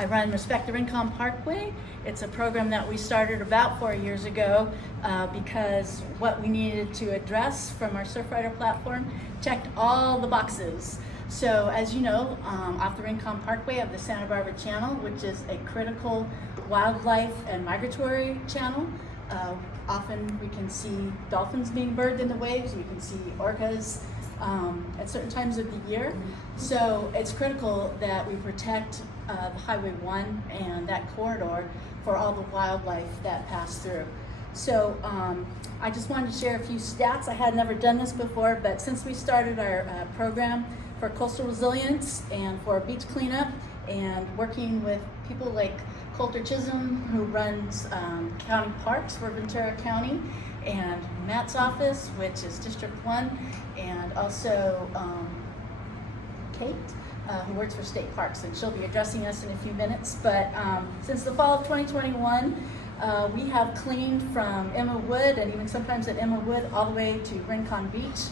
I run Respect the Rincon Parkway. It's a program that we started about 4 years ago because what we needed to address from our Surfrider platform checked all the boxes. So as you know, off the Rincon Parkway of the Santa Barbara Channel, which is a critical wildlife and migratory channel. Often we can see dolphins being birthed in the waves, you can see orcas at certain times of the year. So it's critical that we protect the Highway 1 and that corridor for all the wildlife that pass through. So I just wanted to share a few stats. I had never done this before, but since we started our program for coastal resilience and for beach cleanup and working with people like Coulter Chisholm, who runs county parks for Ventura County, and Matt's office, which is District 1, and also Kate, who works for state parks, and she'll be addressing us in a few minutes. But since the fall of 2021, we have cleaned from Emma Wood, and even sometimes at Emma Wood, all the way to Rincon Beach.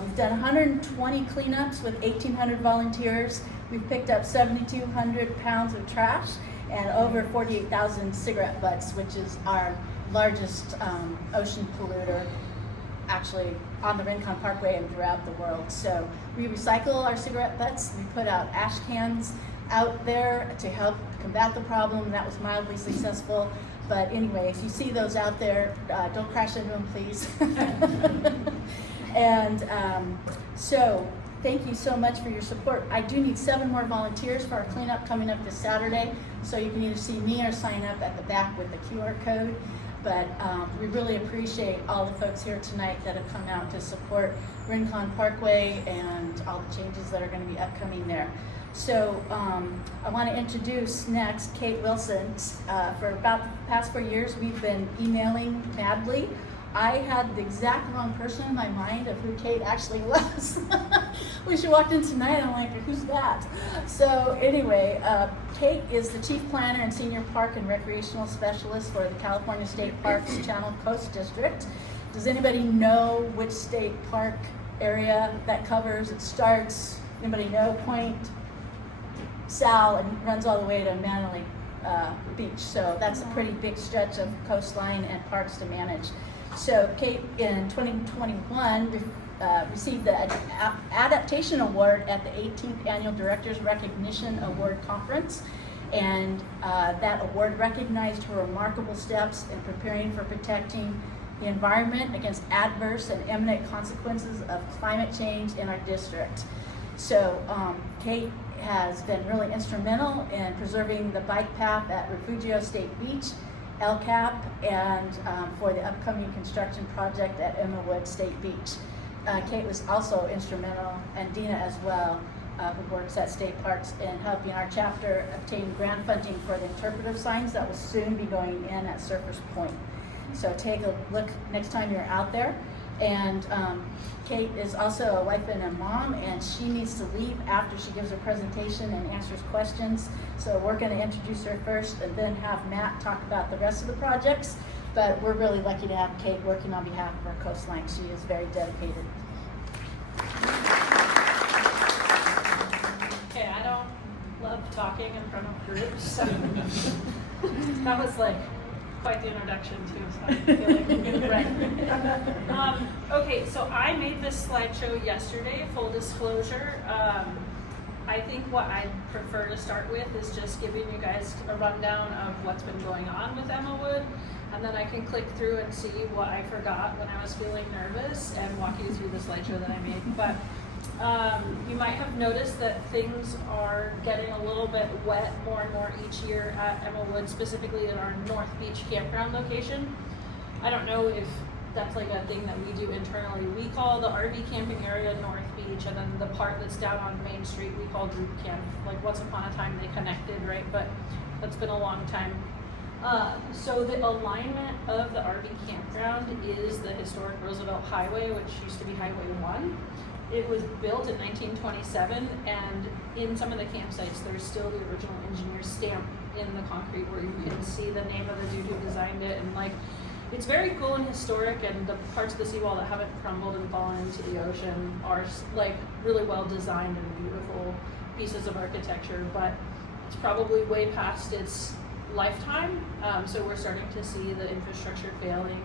We've done 120 cleanups with 1,800 volunteers. We've picked up 7,200 pounds of trash and over 48,000 cigarette butts, which is our largest ocean polluter actually on the Rincon Parkway and throughout the world. So we recycle our cigarette butts. We put out ash cans out there to help combat the problem. That was mildly successful. But anyway, if you see those out there, don't crash into them, please. And so thank you so much for your support. I do need 7 more volunteers for our cleanup coming up this Saturday. So you can either see me or sign up at the back with the QR code. But we really appreciate all the folks here tonight that have come out to support Rincon Parkway and all the changes that are going to be upcoming there. So I want to introduce next Kate Wilson. For about the past 4 years, we've been emailing madly. I had the exact wrong person in my mind of who Kate actually was. When she walked in tonight, I'm like, who's that? So anyway, Kate is the Chief Planner and Senior Park and Recreational Specialist for the California State Parks Channel Coast District. Does anybody know which state park area that covers? It starts, anybody know, Point Sal, and runs all the way to Manly Beach. So that's a pretty big stretch of coastline and parks to manage. So Kate in 2021 received the Adaptation Award at the 18th Annual Directors Recognition Award Conference, and that award recognized her remarkable steps in preparing for protecting the environment against adverse and imminent consequences of climate change in our district. So Kate has been really instrumental in preserving the bike path at Refugio State Beach, LCAP, and for the upcoming construction project at Emma Wood State Beach. Kate was also instrumental, and Dina as well, who works at State Parks, in helping our chapter obtain grant funding for the interpretive signs that will soon be going in at Surfers Point. So take a look next time you're out there. And Kate is also a wife and a mom, and she needs to leave after she gives her presentation and answers questions. So we're going to introduce her first and then have Matt talk about the rest of the projects. But we're really lucky to have Kate working on behalf of our coastline. She is very dedicated. Okay, I don't love talking in front of groups, so that was like quite the introduction too, so I feel like we're good. Right. Okay, so I made this slideshow yesterday, full disclosure. I think what I'd prefer to start with is just giving you guys a rundown of what's been going on with Emma Wood, and then I can click through and see what I forgot when I was feeling nervous and walk you through the slideshow that I made. But you might have noticed that things are getting a little bit wet more and more each year at Emma Wood, specifically in our North Beach campground location. I don't know if that's like a thing that we do internally. We call the RV camping area North Beach, and then the part that's down on Main Street we call Group Camp. Like once upon a time they connected, right? But that's been a long time. So the alignment of the RV campground is the historic Roosevelt Highway, which used to be Highway 1. It was built in 1927, and in some of the campsites, there's still the original engineer's stamp in the concrete where you can see the name of the dude who designed it, and like, it's very cool and historic, and the parts of the seawall that haven't crumbled and fallen into the ocean are like really well designed and beautiful pieces of architecture. But It's probably way past its lifetime, so we're starting to see the infrastructure failing,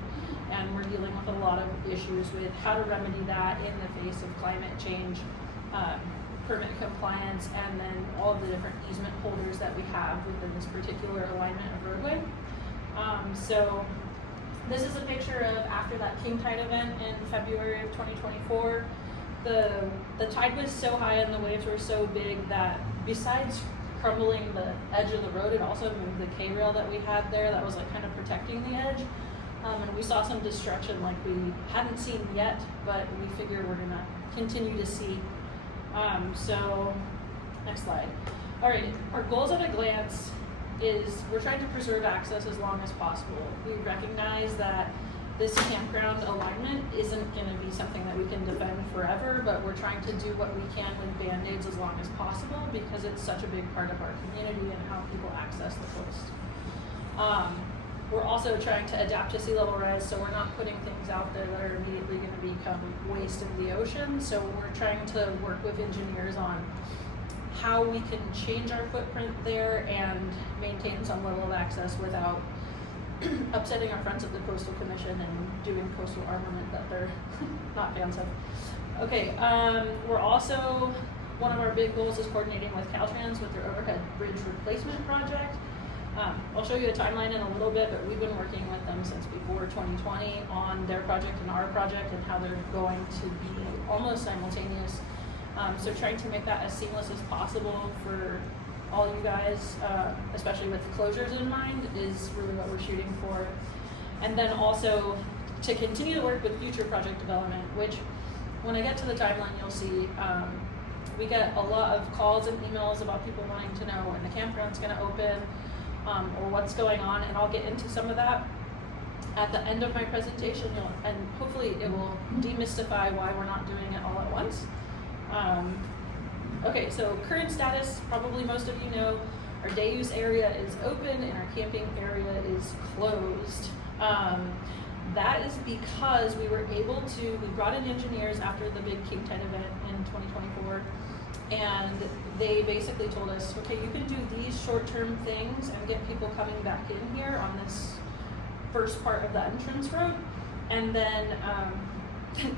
and we're dealing with a lot of issues with how to remedy that in the face of climate change, permit compliance, and then all of the different easement holders that we have within this particular alignment of roadway. So this is a picture of after that king tide event in February of 2024. The tide was so high and the waves were so big that besides crumbling the edge of the road, it also moved the K-rail that we had there that was like kind of protecting the edge. And we saw some destruction like we hadn't seen yet, but we figure we're gonna continue to see. So next slide. All right, our goals at a glance is we're trying to preserve access as long as possible. We recognize that this campground alignment isn't going to be something that we can defend forever, but we're trying to do what we can with Band-Aids as long as possible because it's such a big part of our community and how people access the coast. We're also trying to adapt to sea level rise, so we're not putting things out there that are immediately going to become waste in the ocean. So we're trying to work with engineers on how we can change our footprint there and maintain some level of access without upsetting our friends at the Coastal Commission and doing coastal armament that they're not fans of. Okay, we're also, one of our big goals is coordinating with Caltrans with their overhead bridge replacement project. I'll show you a timeline in a little bit, but we've been working with them since before 2020 on their project and our project and how they're going to be almost simultaneous. So trying to make that as seamless as possible for all you guys, especially with closures in mind, is really what we're shooting for. And then also to continue to work with future project development, which when I get to the timeline, you'll see we get a lot of calls and emails about people wanting to know when the campground's gonna open, or what's going on, and I'll get into some of that at the end of my presentation, and hopefully it will demystify why we're not doing it all at once. Okay, so current status, probably most of you know, our day use area is open and our camping area is closed. That is because we brought in engineers after the big King Tide event in 2024, and they basically told us, okay, you can do these short-term things and get people coming back in here on this first part of the entrance road, and then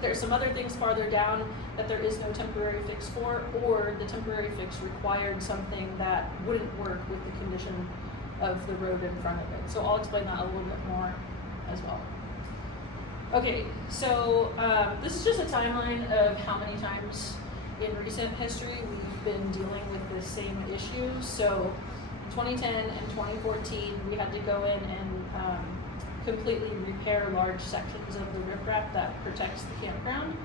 there's some other things farther down that there is no temporary fix for, or the temporary fix required something that wouldn't work with the condition of the road in front of it. So I'll explain that a little bit more as well. Okay, so this is just a timeline of how many times in recent history we've been dealing with this same issue. So in 2010 and 2014, we had to go in and completely repair large sections of the riprap that protects the campground.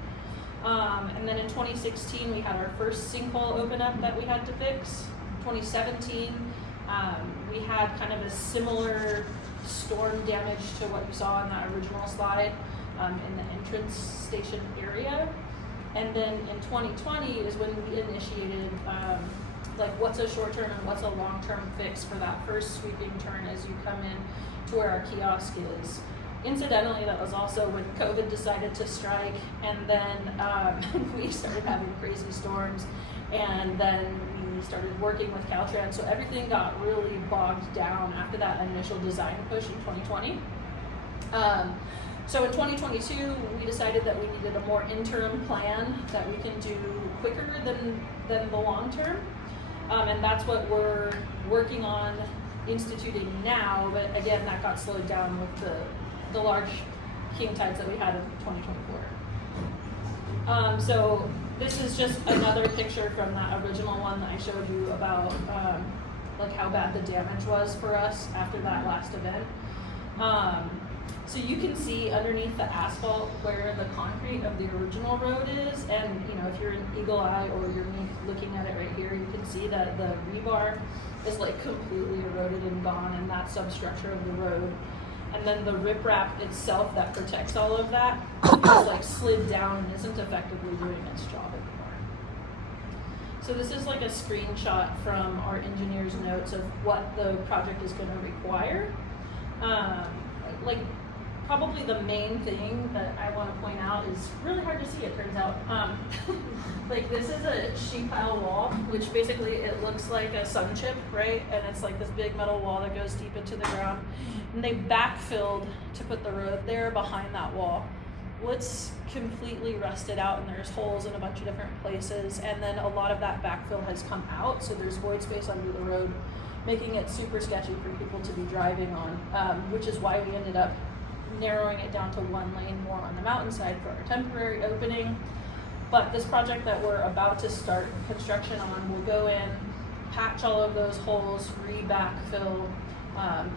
And then in 2016, we had our first sinkhole open up that we had to fix. 2017, we had kind of a similar storm damage to what you saw in that original slide in the entrance station area. And then in 2020 is when we initiated like what's a short-term and what's a long-term fix for that first sweeping turn as you come in to where our kiosk is. Incidentally, that was also when COVID decided to strike, and then we started having crazy storms, and then we started working with Caltrans, so everything got really bogged down after that initial design push in 2020. So in 2022, we decided that we needed a more interim plan that we can do quicker than the long term, and that's what we're working on instituting now, but again, that got slowed down with the large king tides that we had in 2024. So this is just another picture from that original one that I showed you about like how bad the damage was for us after that last event. So you can see underneath the asphalt where the concrete of the original road is, and you know, if you're an eagle eye or you're looking at it right here, you can see that the rebar is like completely eroded and gone in that substructure of the road. And then the riprap itself that protects all of that is like slid down and isn't effectively doing its job anymore. So this is like a screenshot from our engineer's notes of what the project is going to require. Like probably the main thing that I want to point out is really hard to see, it turns out. Like this is a sheet pile wall, which basically it looks like a sun chip, right? And it's like this big metal wall that goes deep into the ground. And they backfilled to put the road there behind that wall. Well, it's completely rusted out and there's holes in a bunch of different places. And then a lot of that backfill has come out, so there's void space under the road, making it super sketchy for people to be driving on, which is why we ended up narrowing it down to one lane more on the mountainside for our temporary opening. But this project that we're about to start construction on will go in, patch all of those holes, re-backfill,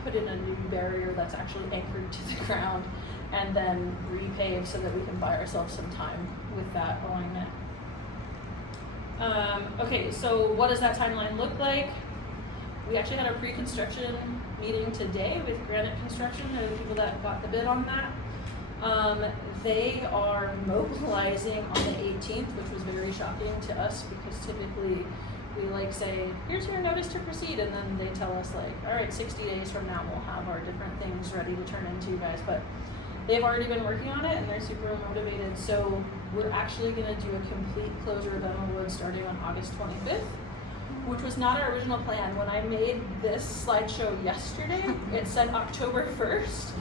put in a new barrier that's actually anchored to the ground, and then repave so that we can buy ourselves some time with that alignment. Okay, so what does that timeline look like? We actually had a pre-construction meeting today with Granite Construction. They're the people that got the bid on that. They are mobilizing on the 18th, which was very shocking to us because typically we like say, here's your notice to proceed, and then they tell us like, all right, 60 days from now we'll have our different things ready to turn into you guys. But they've already been working on it and they're super motivated. So we're actually gonna do a complete closure of Emma Wood starting on August 25th. Which was not our original plan. When I made this slideshow yesterday, it said October 1st.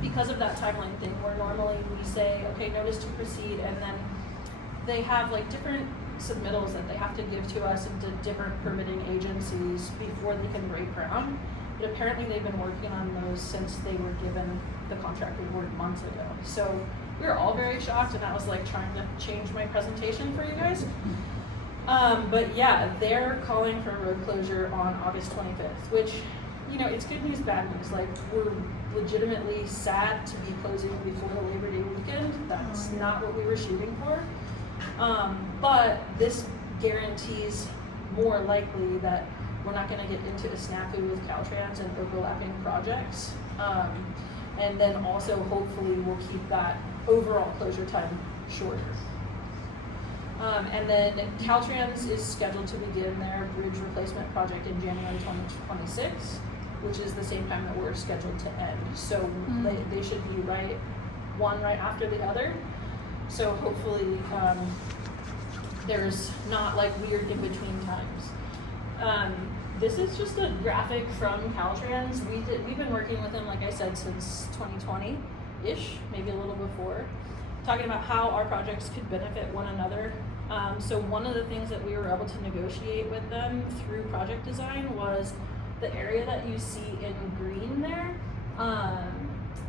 Because of that timeline thing, where normally we say, okay, notice to proceed, and then they have like different submittals that they have to give to us and to different permitting agencies before they can break ground. But apparently they've been working on those since they were given the contract award months ago. So we were all very shocked, and I was like trying to change my presentation for you guys. But yeah, they're calling for a road closure on August 25th, which, you know, it's good news, bad news. Like, we're legitimately sad to be closing before the Labor Day weekend. That's not what we were shooting for. But this guarantees more likely that we're not going to get into a snafu with Caltrans and overlapping projects. And then also, hopefully, we'll keep that overall closure time shorter. And then Caltrans is scheduled to begin their bridge replacement project in January 2026, which is the same time that we're scheduled to end. So they should be one right after the other. So hopefully there's not like weird in between times. This is just a graphic from Caltrans. We've been working with them, like I said, since 2020-ish, maybe a little before, talking about how our projects could benefit one another. So one of the things that we were able to negotiate with them through project design was the area that you see in green there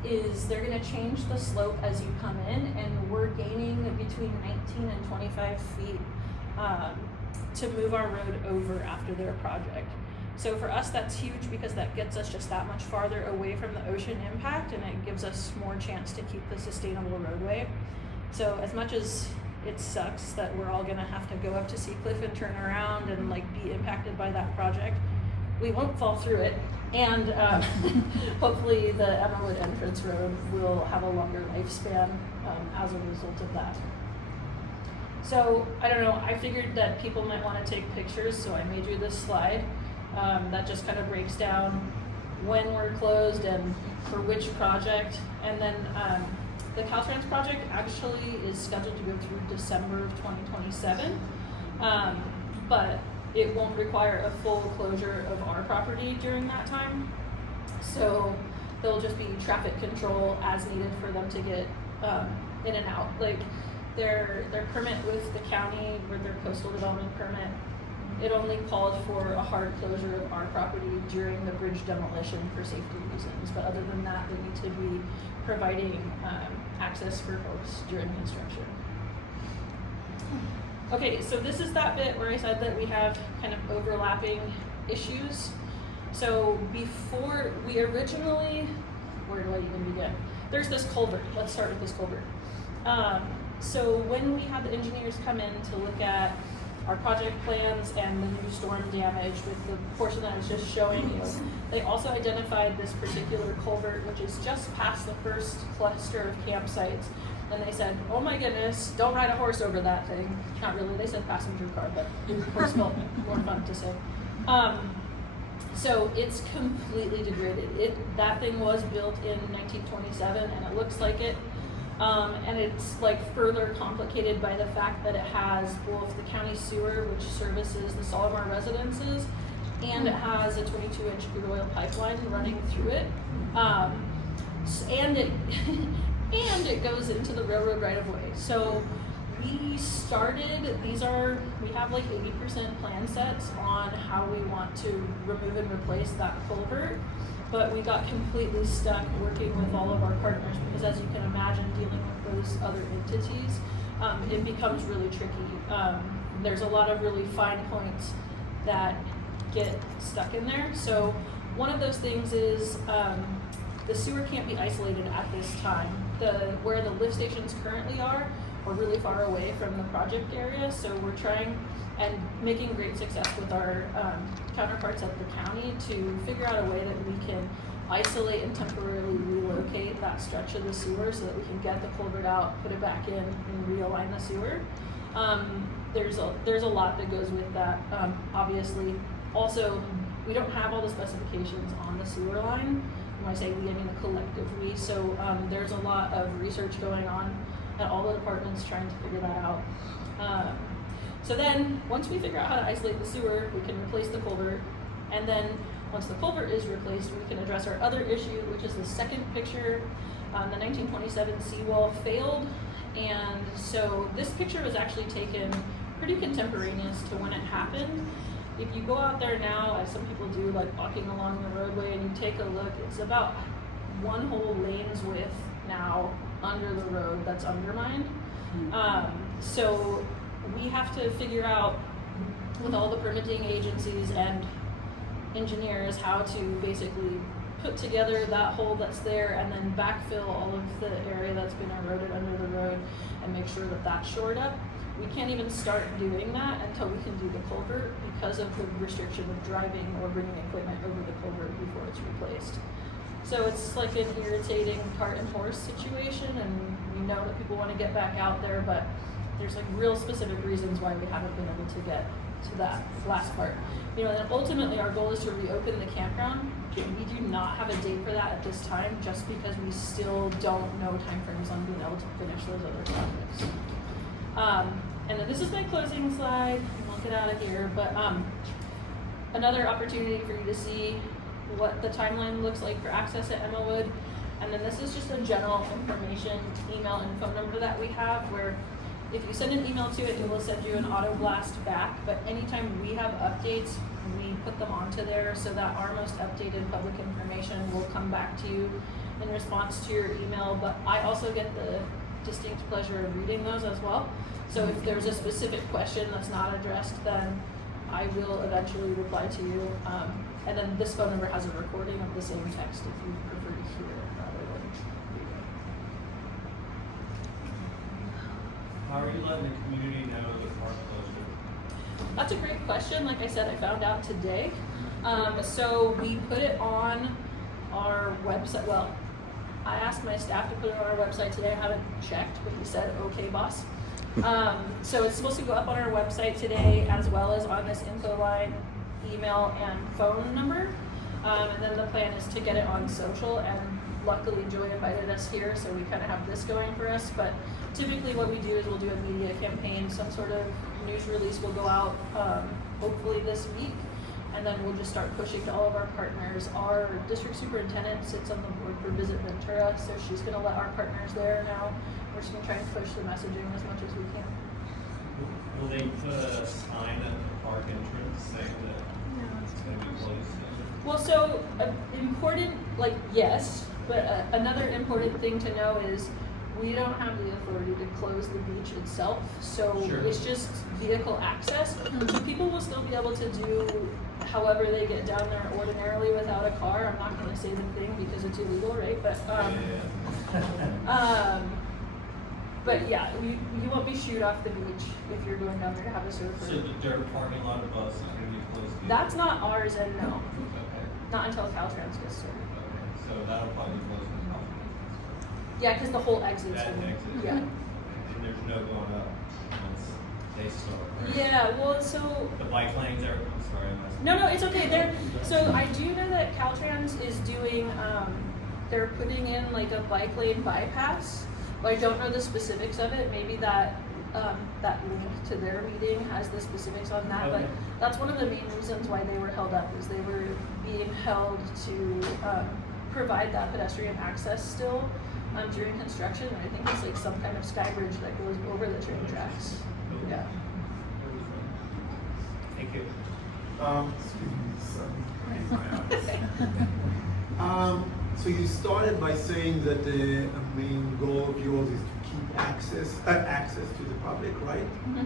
is they're going to change the slope as you come in, and we're gaining between 19 and 25 feet to move our road over after their project. So for us, that's huge because that gets us just that much farther away from the ocean impact, and it gives us more chance to keep the sustainable roadway. So as much as it sucks that we're all gonna have to go up to Seacliff and turn around and like be impacted by that project, we won't fall through it. And hopefully the Emmerwood entrance road will have a longer lifespan as a result of that. So I don't know, I figured that people might want to take pictures, so I made you this slide that just kind of breaks down when we're closed and for which project. And then the Caltrans project actually is scheduled to go through December of 2027, but it won't require a full closure of our property during that time. So there'll just be traffic control as needed for them to get in and out. Like their permit with the county, with their coastal development permit, it only called for a hard closure of our property during the bridge demolition for safety reasons. But other than that, they need to be providing access for folks during construction. Okay, so this is that bit where I said that we have kind of overlapping issues. So before we originally, where do I even begin? There's this culvert. Let's start with this culvert. So when we had the engineers come in to look at our project plans and the new storm damage with the portion that I was just showing you, they also identified this particular culvert, which is just past the first cluster of campsites. And they said, oh my goodness, don't ride a horse over that thing. Not really, they said passenger car, but horse felt more fun to say. So it's completely degraded. That thing was built in 1927, and it looks like it. And it's like further complicated by the fact that it has both the county sewer, which services the Solomar residences, and it has a 22-inch crude oil pipeline running through it. And it and it goes into the railroad right of way. So we started, we have like 80% plan sets on how we want to remove and replace that culvert, but we got completely stuck working with all of our partners because, as you can imagine, dealing with those other entities, it becomes really tricky. There's a lot of really fine points that get stuck in there. So one of those things is the sewer can't be isolated at this time. Where the lift stations currently are really far away from the project area, so we're trying and making great success with our counterparts at the county to figure out a way that we can isolate and temporarily relocate that stretch of the sewer so that we can get the culvert out, put it back in, and realign the sewer. There's a lot that goes with that, obviously. Also, we don't have all the specifications on the sewer line. When I say we, I mean the collective we. So there's a lot of research going on at all the departments trying to figure that out. So then, once we figure out how to isolate the sewer, we can replace the culvert. And then, once the culvert is replaced, we can address our other issue, which is the second picture. The 1927 seawall failed. And so this picture was actually taken pretty contemporaneous to when it happened. If you go out there now, as some people do, like walking along the roadway, and you take a look, it's about one whole lane's width now under the road that's undermined. So we have to figure out with all the permitting agencies and engineers how to basically put together that hole that's there and then backfill all of the area that's been eroded under the road and make sure that that's shored up. We can't even start doing that until we can do the culvert because of the restriction of driving or bringing equipment over the culvert before it's replaced. So it's like an irritating cart and horse situation, and we know that people want to get back out there, but there's like real specific reasons why we haven't been able to get to that last part. You know, and ultimately our goal is to reopen the campground. We do not have a date for that at this time, just because we still don't know timeframes on being able to finish those other projects. And then this is my closing slide, and I'll get out of here, but another opportunity for you to see what the timeline looks like for access at Emmawood. And then this is just a general information email and phone number that we have, where if you send an email to it, it will send you an auto blast back, but anytime we have updates, we put them onto there so that our most updated public information will come back to you in response to your email. But I also get the distinct pleasure of reading those as well. So if there's a specific question that's not addressed, then I will eventually reply to you. And then this phone number has a recording of the same text if you prefer to hear it rather than read it. How are you letting the community know the park closure? That's a great question. Like I said, I found out today. So we put it on our website. Well, I asked my staff to put it on our website today. I haven't checked, but he said, okay, boss. So it's supposed to go up on our website today, as well as on this info line, email, and phone number. And then the plan is to get it on social, and luckily Joy invited us here, so we kind of have this going for us. But typically what we do is we'll do a media campaign, some sort of news release will go out hopefully this week, and then we'll just start pushing to all of our partners. Our district superintendent sits on the board for Visit Ventura, so she's going to let our partners there now. We're just going to try and push the messaging as much as we can. Will they put a sign at the park entrance saying that it's going to be closed? Well, so important, like, yes, but another important thing to know is we don't have the authority to close the beach itself, so Sure. It's just vehicle access. So people will still be able to do however they get down there ordinarily without a car. I'm not going to say the thing because it's illegal, right? But but yeah, you won't be shooed off the beach if you're going down there to have a surfer. So the dirt parking lot of us is going to be closed? That's not ours, and no, Okay. not until Caltrans gets started. Okay. So that'll probably close the park. Yeah, because the whole exit's That gonna- exit. Yeah. And there's no going up once they start, right? Yeah, Yeah, well, so The bike lanes are, I'm sorry, I messed no, it's okay. So I do know that Caltrans is doing, they're putting in like a bike lane bypass. But I don't know the specifics of it. Maybe that link to their meeting has the specifics on that. Okay. But that's one of the main reasons why they were held up, is they were being held to provide that pedestrian access still during construction. And I think it's like some kind of sky bridge that goes over the train tracks. Yeah. Thank you. Excuse me, sorry. So you started by saying that the main goal of yours is to keep access to the public, right? Mm-hmm.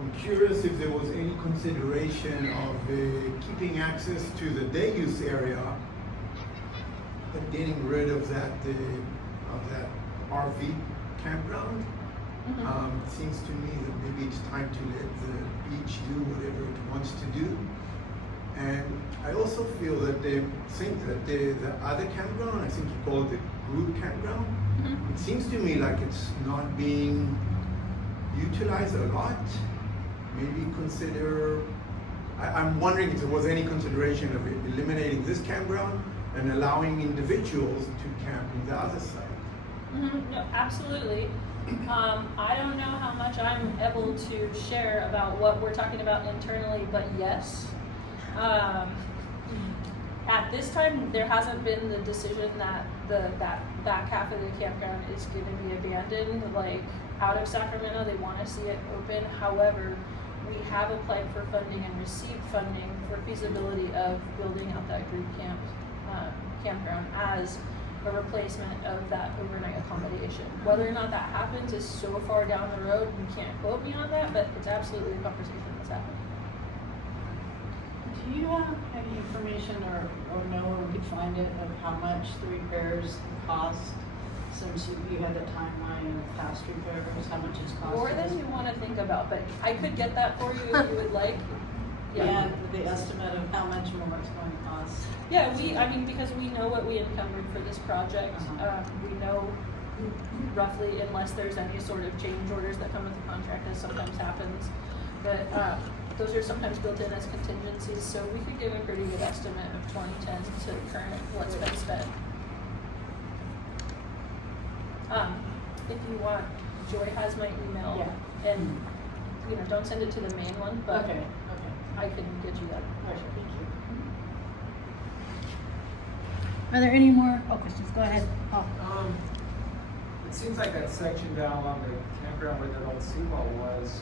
I'm curious if there was any consideration of keeping access to the day use area, but getting rid of that RV campground. Mm-hmm. It seems to me that maybe it's time to let the beach do whatever it wants to do. And I also feel that the other campground, I think you call it the group campground, Mm-hmm. it seems to me like it's not being utilized a lot. Maybe consider, I'm wondering if there was any consideration of eliminating this campground and allowing individuals to camp in the other side. Mm-hmm. No, absolutely. I don't know how much I'm able to share about what we're talking about internally, but yes. At this time, there hasn't been the decision that that back half of the campground is going to be abandoned. Like out of Sacramento, they want to see it open. However, we have applied for funding and received funding for feasibility of building out that group campground as a replacement of that overnight accommodation. Whether or not that happens is so far down the road, you can't quote me on that, but it's absolutely a conversation that's happening. Do you have any information or know where we could find it of how much the repairs cost, since you had the timeline of past repairs, how much it's cost? More than you want to think about, but I could get that for you if you would like. Yeah, the estimate of how much more it's going to cost. Yeah, because we know what we encumbered for this project. We know roughly, unless there's any sort of change orders that come with the contract, as sometimes happens. But those are sometimes built in as contingencies, so we could give a pretty good estimate of 2010 to current what's been spent. If you want, Joy has my email. Yeah. And don't send it to the main one, but Okay. I can get you that. All right, thank you. Are there any more questions? Go ahead, Paul. It seems like that section down along the campground where the old seawall was,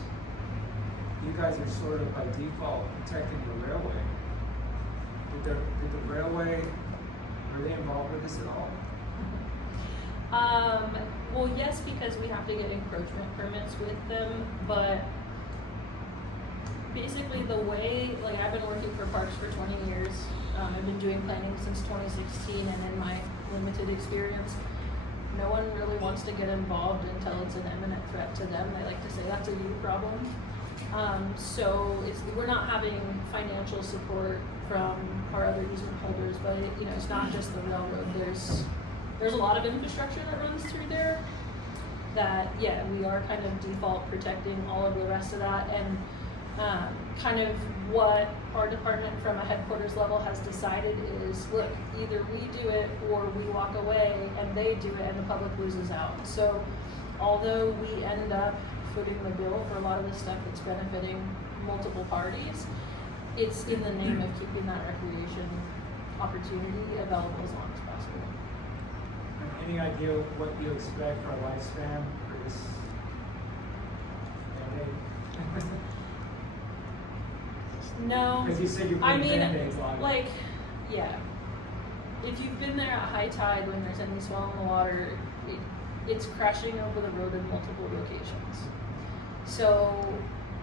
you guys are sort of by default protecting the railway. Did the railway, were they involved with this at all? Well, yes, because we have to get encroachment permits with them, but basically the way, like I've been working for parks for 20 years. I've been doing planning since 2016, and in my limited experience, no one really wants to get involved until it's an imminent threat to them. They like to say that's a you problem. So we're not having financial support from our other easement holders, but it's not just the railroad. There's a lot of infrastructure that runs through there that, yeah, we are kind of default protecting all of the rest of that. And kind of what our department from a headquarters level has decided is, look, either we do it or we walk away and they do it and the public loses out. So although we end up footing the bill for a lot of the stuff that's benefiting multiple parties, it's in the name of keeping that recreation opportunity available as long as possible. Any idea what you expect for a lifespan for this? No, Because you said you put I mean, Band-Aids on it. like, yeah. If you've been there at high tide when there's any swell in the water, it's crashing over the road in multiple locations. So,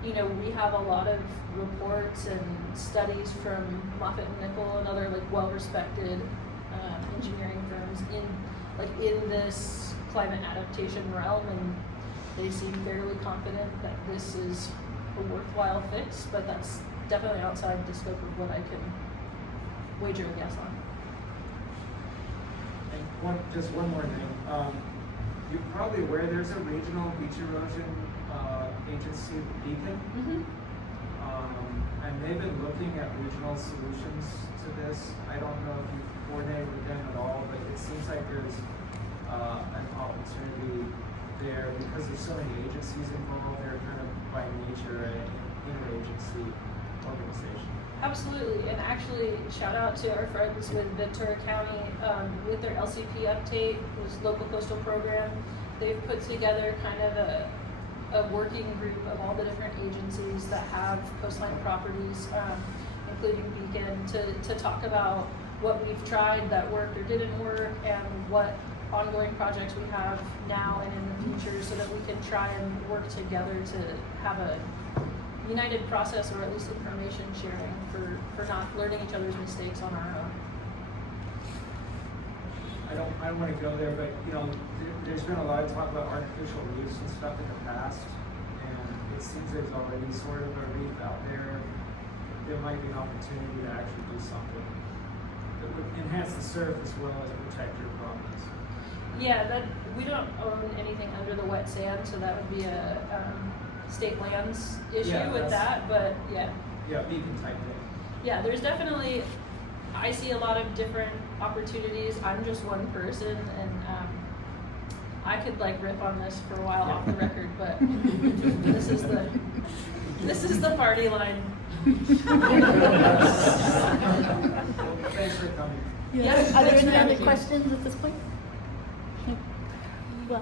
we have a lot of reports and studies from Moffitt and Nickel and other well-respected engineering firms in this climate adaptation realm, and they seem fairly confident that this is a worthwhile fix, but that's definitely outside the scope of what I can wager a guess on. And just one more thing. You're probably aware there's a regional beach erosion agency, Beacon. Mm-hmm. And they've been looking at regional solutions to this. I don't know if you've coordinated with them at all, but it seems like there's an opportunity there because there's so many agencies involved. They're kind of by nature an interagency organization. Absolutely, and actually, shout out to our friends with Ventura County with their LCP update, whose local coastal program. They've put together kind of a working group of all the different agencies that have coastline properties, including Beacon, to talk about what we've tried that worked or didn't work, and what ongoing projects we have now and in the future, so that we can try and work together to have a united process, or at least information sharing for not learning each other's mistakes on our own. I don't want to go there, but there's been a lot of talk about artificial reefs and stuff in the past, and it seems there's already sort of a reef out there. There might be an opportunity to actually do something that would enhance the surf as well as protect your properties. Yeah, that we don't own anything under the wet sand, so that would be a state lands issue with that. But yeah. Yeah, beacon type thing. Yeah, there's definitely. I see a lot of different opportunities. I'm just one person, and I could like riff on this for a while off the record, but this is the party line. Thanks for coming. Yes. Are there any other questions at this point?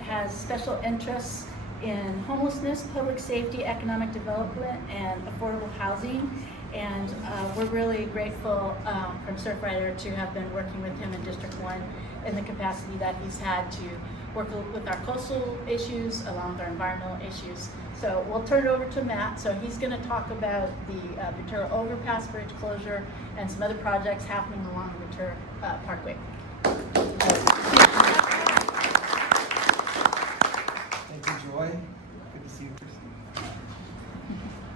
Has special interests in homelessness, public safety, economic development, and affordable housing. And we're really grateful from Surfrider to have been working with him in District 1 in the capacity that he's had to work with our coastal issues along with our environmental issues. So we'll turn it over to Matt. So he's going to talk about the Ventura Overpass Bridge closure and some other projects happening along the Ventura Parkway. Thank you, Joy. Good to see you, Kristen.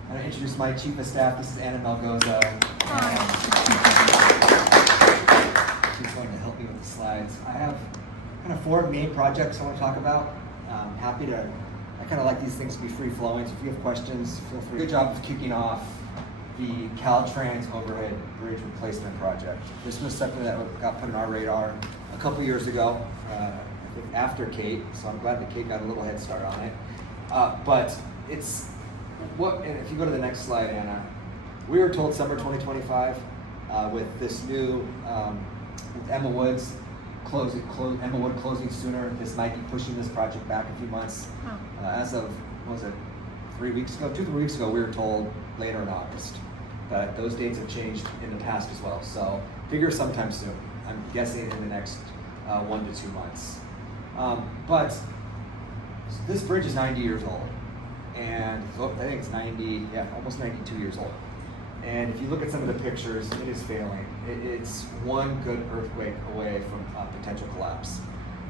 I'm going to introduce my chief of staff. This is Anna Melgoza. She's going to help me with the slides. I have kind of 4 main projects I want to talk about. I kind of like these things to be free-flowing, so if you have questions, feel free. Good job of kicking off the Caltrans Overhead Bridge Replacement Project. This was something that got put on our radar a couple years ago, I think after Kate, so I'm glad that Kate got a little head start on it. But it's, and if you go to the next slide, Anna, we were told summer 2025 with this new, with Emma Wood closing sooner, this might be pushing this project back a few months. As of, what was it, 2-3 weeks ago, we were told later in August. But those dates have changed in the past as well. So figure sometime soon. I'm guessing in the next 1 to 2 months. But this bridge is 90 years old. And I think it's almost 92 years old. And if you look at some of the pictures, it is failing. It's one good earthquake away from potential collapse.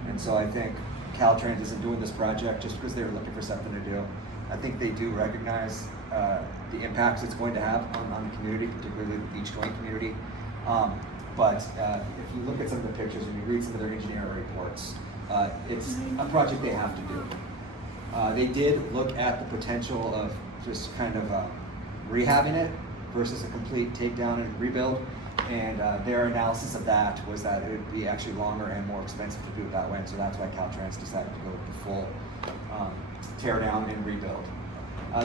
And so I think Caltrans isn't doing this project just because they were looking for something to do. I think they do recognize the impacts it's going to have on the community, particularly the beach going community. But if you look at some of the pictures and you read some of their engineering reports, it's a project they have to do. They did look at the potential of just kind of rehabbing it versus a complete takedown and rebuild. And their analysis of that was that it would be actually longer and more expensive to do it that way. And so that's why Caltrans decided to go with the full tear down and rebuild.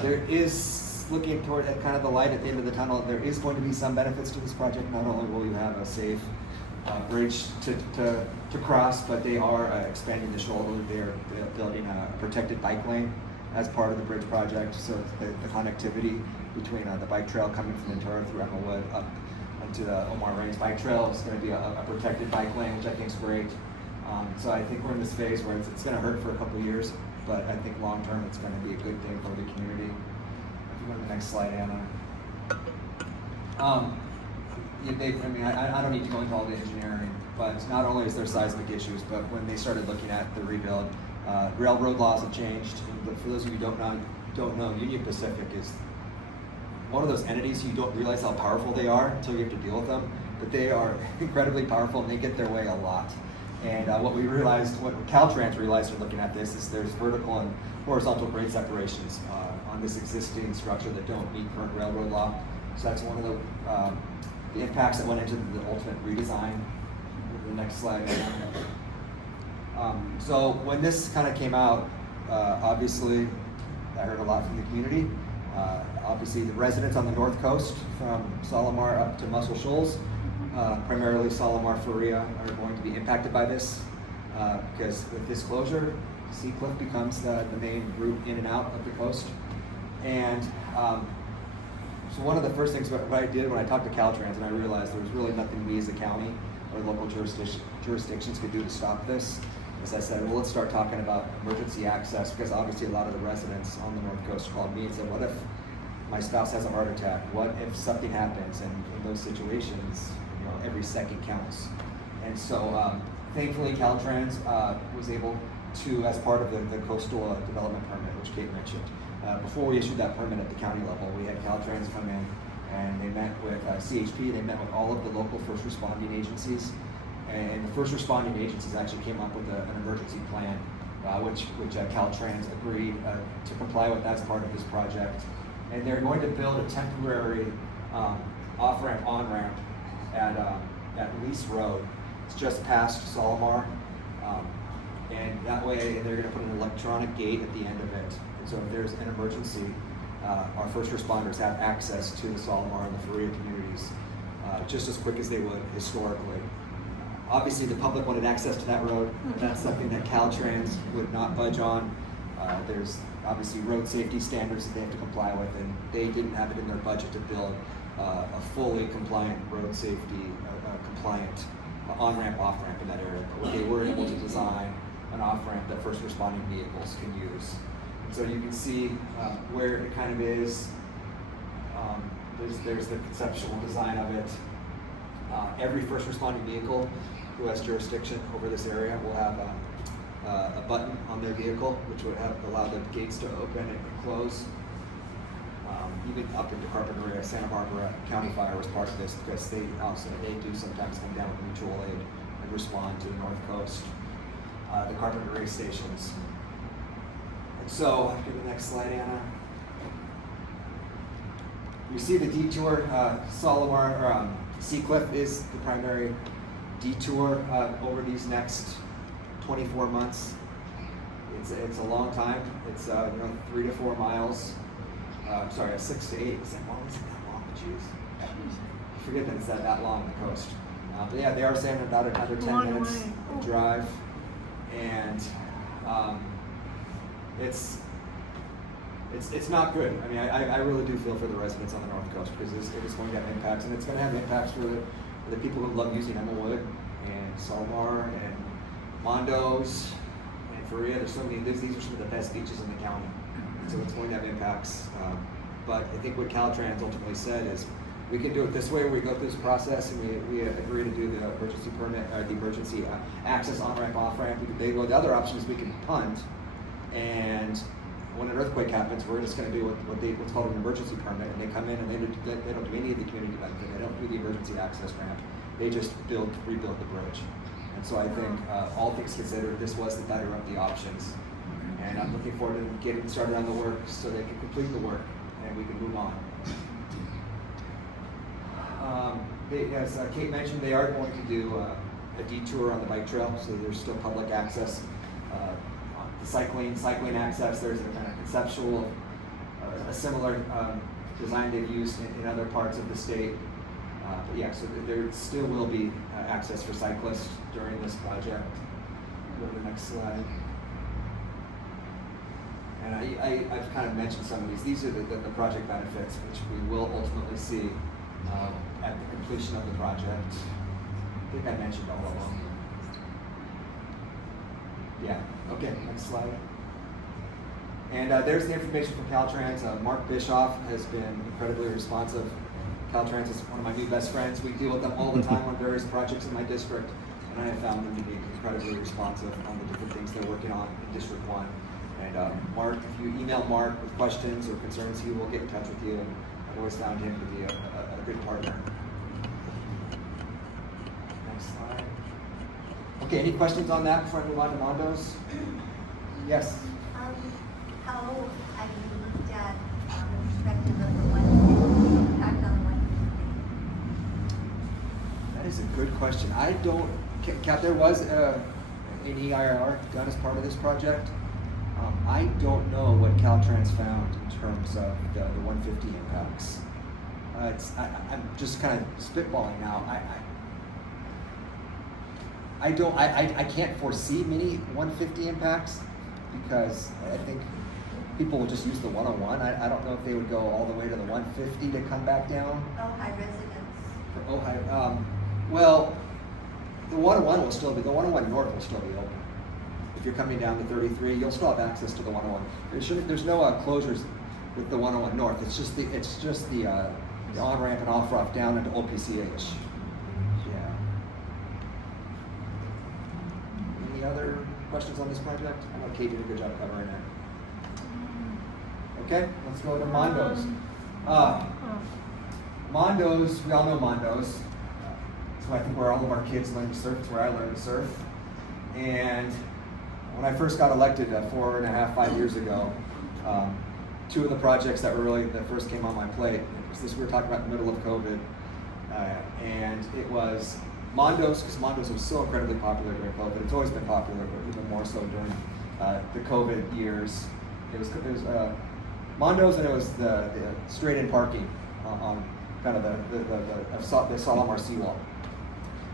There is, looking toward kind of the light at the end of the tunnel, there is going to be some benefits to this project. Not only will you have a safe bridge to cross, but they are expanding the shoulder. They're building a protected bike lane as part of the bridge project. So the connectivity between the bike trail coming from Ventura through Emerald up onto the Omar Range bike trail is going to be a protected bike lane, which I think is great. So I think we're in this phase where it's going to hurt for a couple of years, but I think long term it's going to be a good thing for the community. If you go to the next slide, Anna. I don't need to go into all the engineering, but not only is there seismic issues, but when they started looking at the rebuild, railroad laws have changed. And for those of you who don't know, Union Pacific is one of those entities you don't realize how powerful they are until you have to deal with them. But they are incredibly powerful and they get their way a lot. And what Caltrans realized in looking at this is there's vertical and horizontal grade separations on this existing structure that don't meet current railroad law. So that's one of the impacts that went into the ultimate redesign. The next slide. So when this kind of came out, obviously I heard a lot from the community. Obviously the residents on the north coast from Solomar up to Muscle Shoals, primarily Solomar, Faria, are going to be impacted by this because with this closure, Sea Cliff becomes the main route in and out of the coast. And so one of the first things what I did when I talked to Caltrans, and I realized there was really nothing we as a county or local jurisdictions could do to stop this, is I said, well, let's start talking about emergency access, because obviously a lot of the residents on the north coast called me and said, what if my spouse has a heart attack? What if something happens? And in those situations, every second counts. And so thankfully Caltrans was able to, as part of the coastal development permit, which Kate mentioned, before we issued that permit at the county level, we had Caltrans come in and they met with CHP, they met with all of the local first responding agencies, and the first responding agencies actually came up with an emergency plan, which Caltrans agreed to comply with as part of this project. And they're going to build a temporary off-ramp, on-ramp at Lease Road. It's just past Solomar. And that way they're going to put an electronic gate at the end of it. And so if there's an emergency, our first responders have access to the Solomar and the Faria communities just as quick as they would historically. Obviously the public wanted access to that road. That's something that Caltrans would not budge on. There's obviously road safety standards that they have to comply with, and they didn't have it in their budget to build a fully compliant road safety, compliant on-ramp, off-ramp in that area. But they were able to design an off-ramp that first responding vehicles can use. And so you can see where it kind of is. There's the conceptual design of it. Every first responding vehicle who has jurisdiction over this area will have a button on their vehicle, which would allow the gates to open and close. Even up into Carpinteria, Santa Barbara County Fire was part of this, because they do sometimes come down with mutual aid and respond to the North Coast, the Carpinteria stations. And so, give the next slide, Anna. You see the detour, Solomar, or Sea Cliff is the primary detour over these next 24 months. It's a long time. It's 3 to 4 miles. Sorry, 6 to 8. Is that long? Is it that long? Jeez. I forget that it's that long on the coast. But yeah, they are saying about another 10 minutes drive, and it's not good. I mean, I really do feel for the residents on the North Coast, because it is going to have impacts, and it's going to have impacts for the people who love using Emerald and Solomar and Mondos and Faria. There's so many. These are some of the best beaches in the county, so it's going to have impacts. But I think what Caltrans ultimately said is, we can do it this way, where we go through this process and we agree to do the emergency permit, or the emergency access on-ramp, off-ramp. The other option is we can punt, and when an earthquake happens, we're just going to do what's called an emergency permit, and they come in and they don't do any of the community benefit. They don't do the emergency access ramp. They just rebuild the bridge. And so I think, all things considered, this was the better of the options. And I'm looking forward to getting started on the work so they can complete the work and we can move on. As Kate mentioned, they are going to do a detour on the bike trail, so there's still public access. The cycling access, there's a kind of conceptual, a similar design they've used in other parts of the state. But yeah, so there still will be access for cyclists during this project. Go to the next slide. And I've kind of mentioned some of these. These are the project benefits, which we will ultimately see at the completion of the project. I think I mentioned all of them. Yeah, okay, next slide. And there's the information from Caltrans. Mark Bischoff has been incredibly responsive. Caltrans is one of my new best friends. We deal with them all the time on various projects in my district, and I have found them to be incredibly responsive on the different things they're working on in District 1. And Mark, if you email Mark with questions or concerns, he will get in touch with you, and I've always found him to be a good partner. Next slide. Okay, any questions on that before I move on to Mondos? Yes. How have you looked at the perspective of the 150 impact on the 150? That is a good question. I don't, Cap, there was an EIR done as part of this project. I don't know what Caltrans found in terms of the 150 impacts. I'm just kind of spitballing now. I can't foresee many 150 impacts because I think people will just use the 101. I don't know if they would go all the way to the 150 to come back down. Ojai residents. For Ojai, well, the 101 will still be, the 101 North will still be open. If you're coming down to 33, you'll still have access to the 101. There's no closures with the 101 North. It's just the on-ramp and off-ramp down into OPCH. Yeah. Any other questions on this project? I know Kate did a good job covering it. Okay, let's go to Mondos. Mondos, we all know Mondos. So I think where all of our kids learn to surf. It's where I learned to surf. And when I first got elected 4.5-5 years ago, two of the projects that first came on my plate, we were talking about the middle of COVID, and it was Mondos, because Mondos was so incredibly popular during COVID. It's always been popular, but even more so during the COVID years. It was Mondos, and it was the straight-in parking on kind of the Solomar seawall.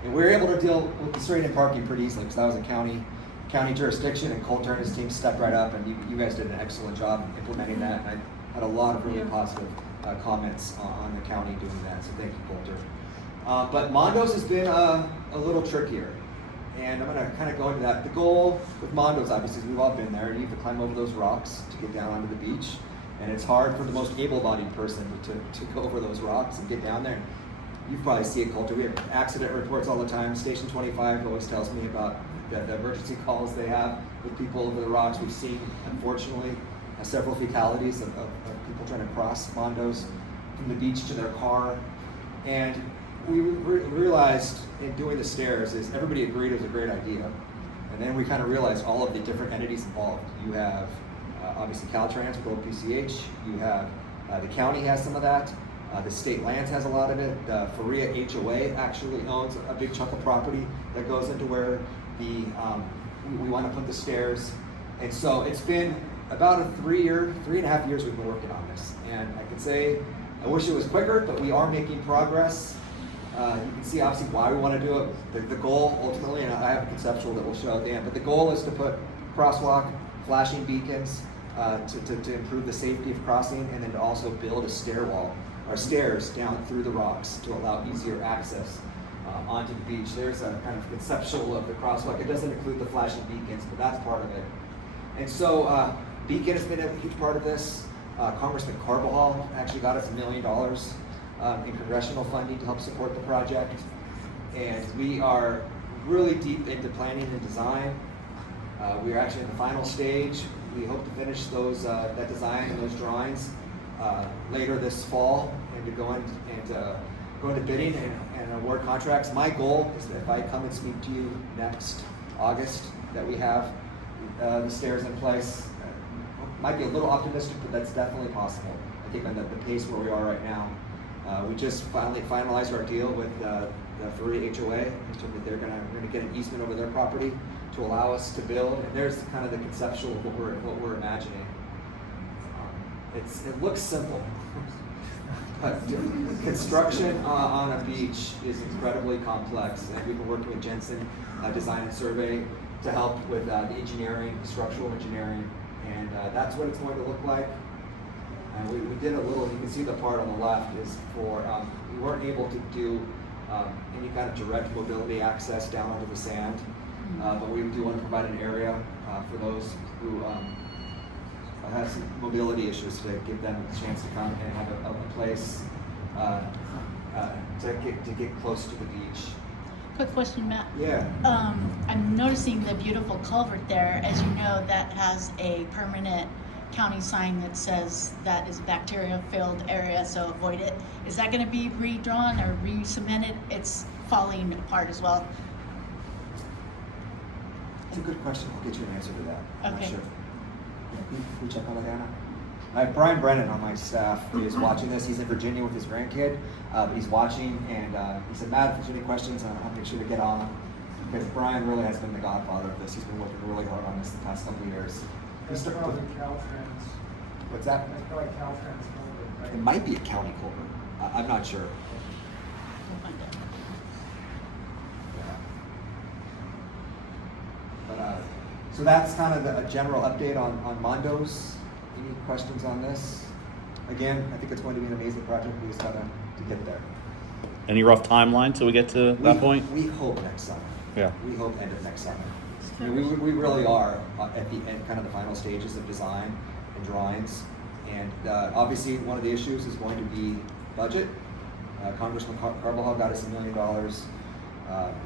And we were able to deal with the straight-in parking pretty easily because that was a county jurisdiction, and Coulter and his team stepped right up, and you guys did an excellent job implementing that. And I had a lot of really positive comments on the county doing that, so thank you, Coulter. But Mondos has been a little trickier, and I'm going to kind of go into that. The goal with Mondos, obviously, is we've all been there. You have to climb over those rocks to get down onto the beach, and it's hard for the most able-bodied person to go over those rocks and get down there. You probably see it, Coulter. We have accident reports all the time. Station 25 always tells me about the emergency calls they have with people over the rocks. We've seen, unfortunately, several fatalities of people trying to cross Mondos from the beach to their car. And we realized in doing the stairs is everybody agreed it was a great idea. And then we kind of realized all of the different entities involved. You have obviously Caltrans with OPCH. You have the county has some of that. The state lands has a lot of it. The Faria HOA actually owns a big chunk of property that goes into where we want to put the stairs. And so it's been about 3.5 years we've been working on this. And I can say, I wish it was quicker, but we are making progress. You can see obviously why we want to do it. The goal ultimately, and I have a conceptual that we'll show at the end, but the goal is to put crosswalk, flashing beacons to improve the safety of crossing, and then to also build a stairwell or stairs down through the rocks to allow easier access onto the beach. There's a kind of conceptual of the crosswalk. It doesn't include the flashing beacons, but that's part of it. And so beacon has been a huge part of this. Congressman Carbajal actually got us $1 million in congressional funding to help support the project. And we are really deep into planning and design. We are actually in the final stage. We hope to finish those that design and those drawings later this fall, and to go into bidding and award contracts. My goal is that if I come and speak to you next August, that we have the stairs in place. Might be a little optimistic, but that's definitely possible. I think on the pace where we are right now. We just finally finalized our deal with the Faria HOA, in terms of we're gonna get an easement over their property to allow us to build. And there's kind of the conceptual of what we're imagining. It looks simple, but construction on a beach is incredibly complex. And we've been working with Jensen Design and Survey to help with the engineering, structural engineering, and that's what it's going to look like. And we did a little, you can see the part on the left is for, we weren't able to do any kind of direct mobility access down onto the sand, but we do want to provide an area for those who have some mobility issues to give them a chance to come and have a place to get close to the beach. Quick question, Matt. Yeah. I'm noticing the beautiful culvert there. As you know, that has a permanent county sign that says that is a bacteria-filled area, so avoid it. Is that going to be redrawn or re-cemented? It's falling apart as well. It's a good question. I'll get you an answer to that. I'm Okay. not sure. Can we check on that, Anna? I have Brian Brennan on my staff who is watching this. He's in Virginia with his grandkid, but he's watching, and he said, Matt, if there's any questions, I'll make sure to get on. Because Brian really has been the godfather of this. He's been working really hard on this the past couple of years. That's probably Caltrans. What's that? That's probably Caltrans culvert, right? It might be a county culvert. I'm not sure. We'll find out. Yeah. But, so that's kind of a general update on Mondos. Any questions on this? Again, I think it's going to be an amazing project. We just got to get there. Any rough timeline till we get to that point? We hope next summer. Yeah. We hope end of next summer. I mean, we really are at the end, kind of the final stages of design and drawings. And obviously, one of the issues is going to be budget. Congressman Carbajal got us $1 million.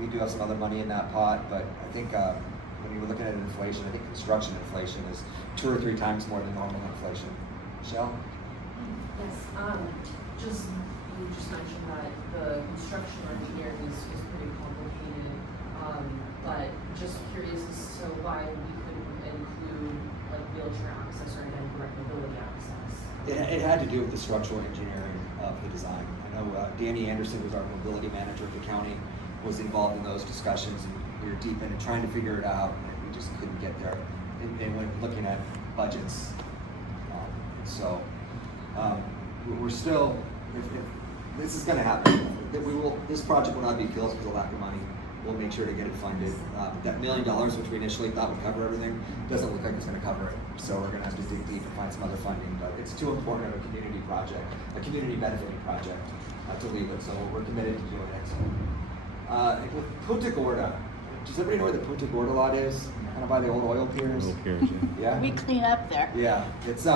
We do have some other money in that pot, but I think when you were looking at inflation, I think construction inflation is 2 or 3 times more than normal inflation. Michelle? Yes, you just mentioned that the construction engineering is pretty complicated, but just curious as to why we couldn't include like wheelchair access or any direct mobility access. It had to do with the structural engineering of the design. I know Danny Anderson, who's our mobility manager at the county, was involved in those discussions, and we were deep into trying to figure it out, and we just couldn't get there. And when looking at budgets, we're still. If this is going to happen, this project will not be killed because of lack of money. We'll make sure to get it funded. That $1 million, which we initially thought would cover everything, doesn't look like it's going to cover it. So we're going to have to dig deep and find some other funding. But it's too important of a community project, a community benefiting project, to leave it. So we're committed to doing it. With Punta Gorda, does everybody know where the Punta Gorda lot is? Kind of by the old oil piers. Oil piers, yeah. Yeah. We clean up there. Yeah, it's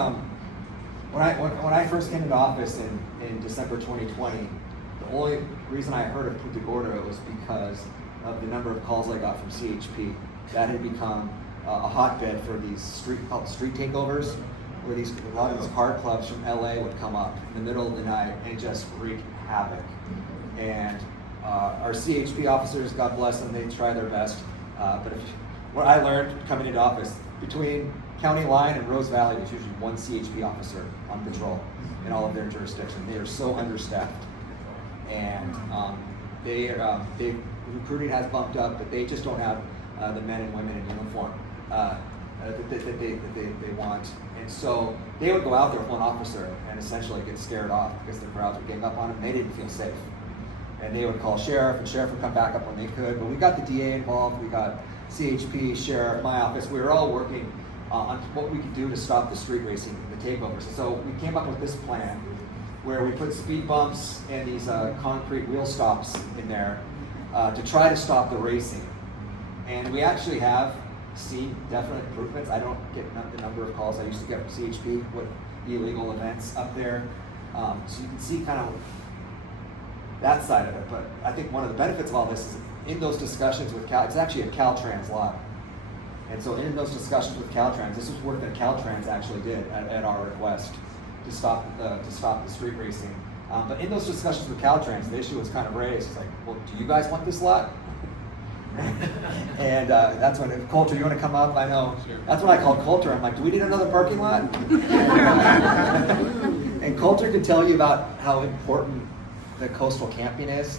when I first came into office in December 2020, the only reason I heard of Punta Gorda was because of the number of calls I got from CHP. That had become a hotbed for these street takeovers, where a lot of these car clubs from LA would come up in the middle of the night and just wreak havoc. And our CHP officers, God bless them, they try their best. But what I learned coming into office, between County Line and Rose Valley, there's usually one CHP officer on patrol in all of their jurisdictions. They are so understaffed, and recruiting has bumped up, but they just don't have the men and women in uniform that they want. And so they would go out there with one officer and essentially get scared off because the crowds were getting up on them. And they didn't feel safe, and they would call sheriff, and sheriff would come back up when they could. But we got the DA involved. We got CHP, sheriff, my office. We were all working on what we could do to stop the street racing, the takeovers. So we came up with this plan where we put speed bumps and these concrete wheel stops in there to try to stop the racing. And we actually have seen definite improvements. I don't get the number of calls I used to get from CHP with illegal events up there. So you can see kind of that side of it. But I think one of the benefits of all this is in those discussions with it's actually a Caltrans lot. And so in those discussions with Caltrans, this was work that Caltrans actually did at our request to stop the street racing. But in those discussions with Caltrans, the issue was kind of raised. It's like, well, do you guys want this lot? And that's when, if Coulter, you want to come up? I know. Sure. That's when I called Coulter. I'm like, do we need another parking lot? And Coulter could tell you about how important the coastal camping is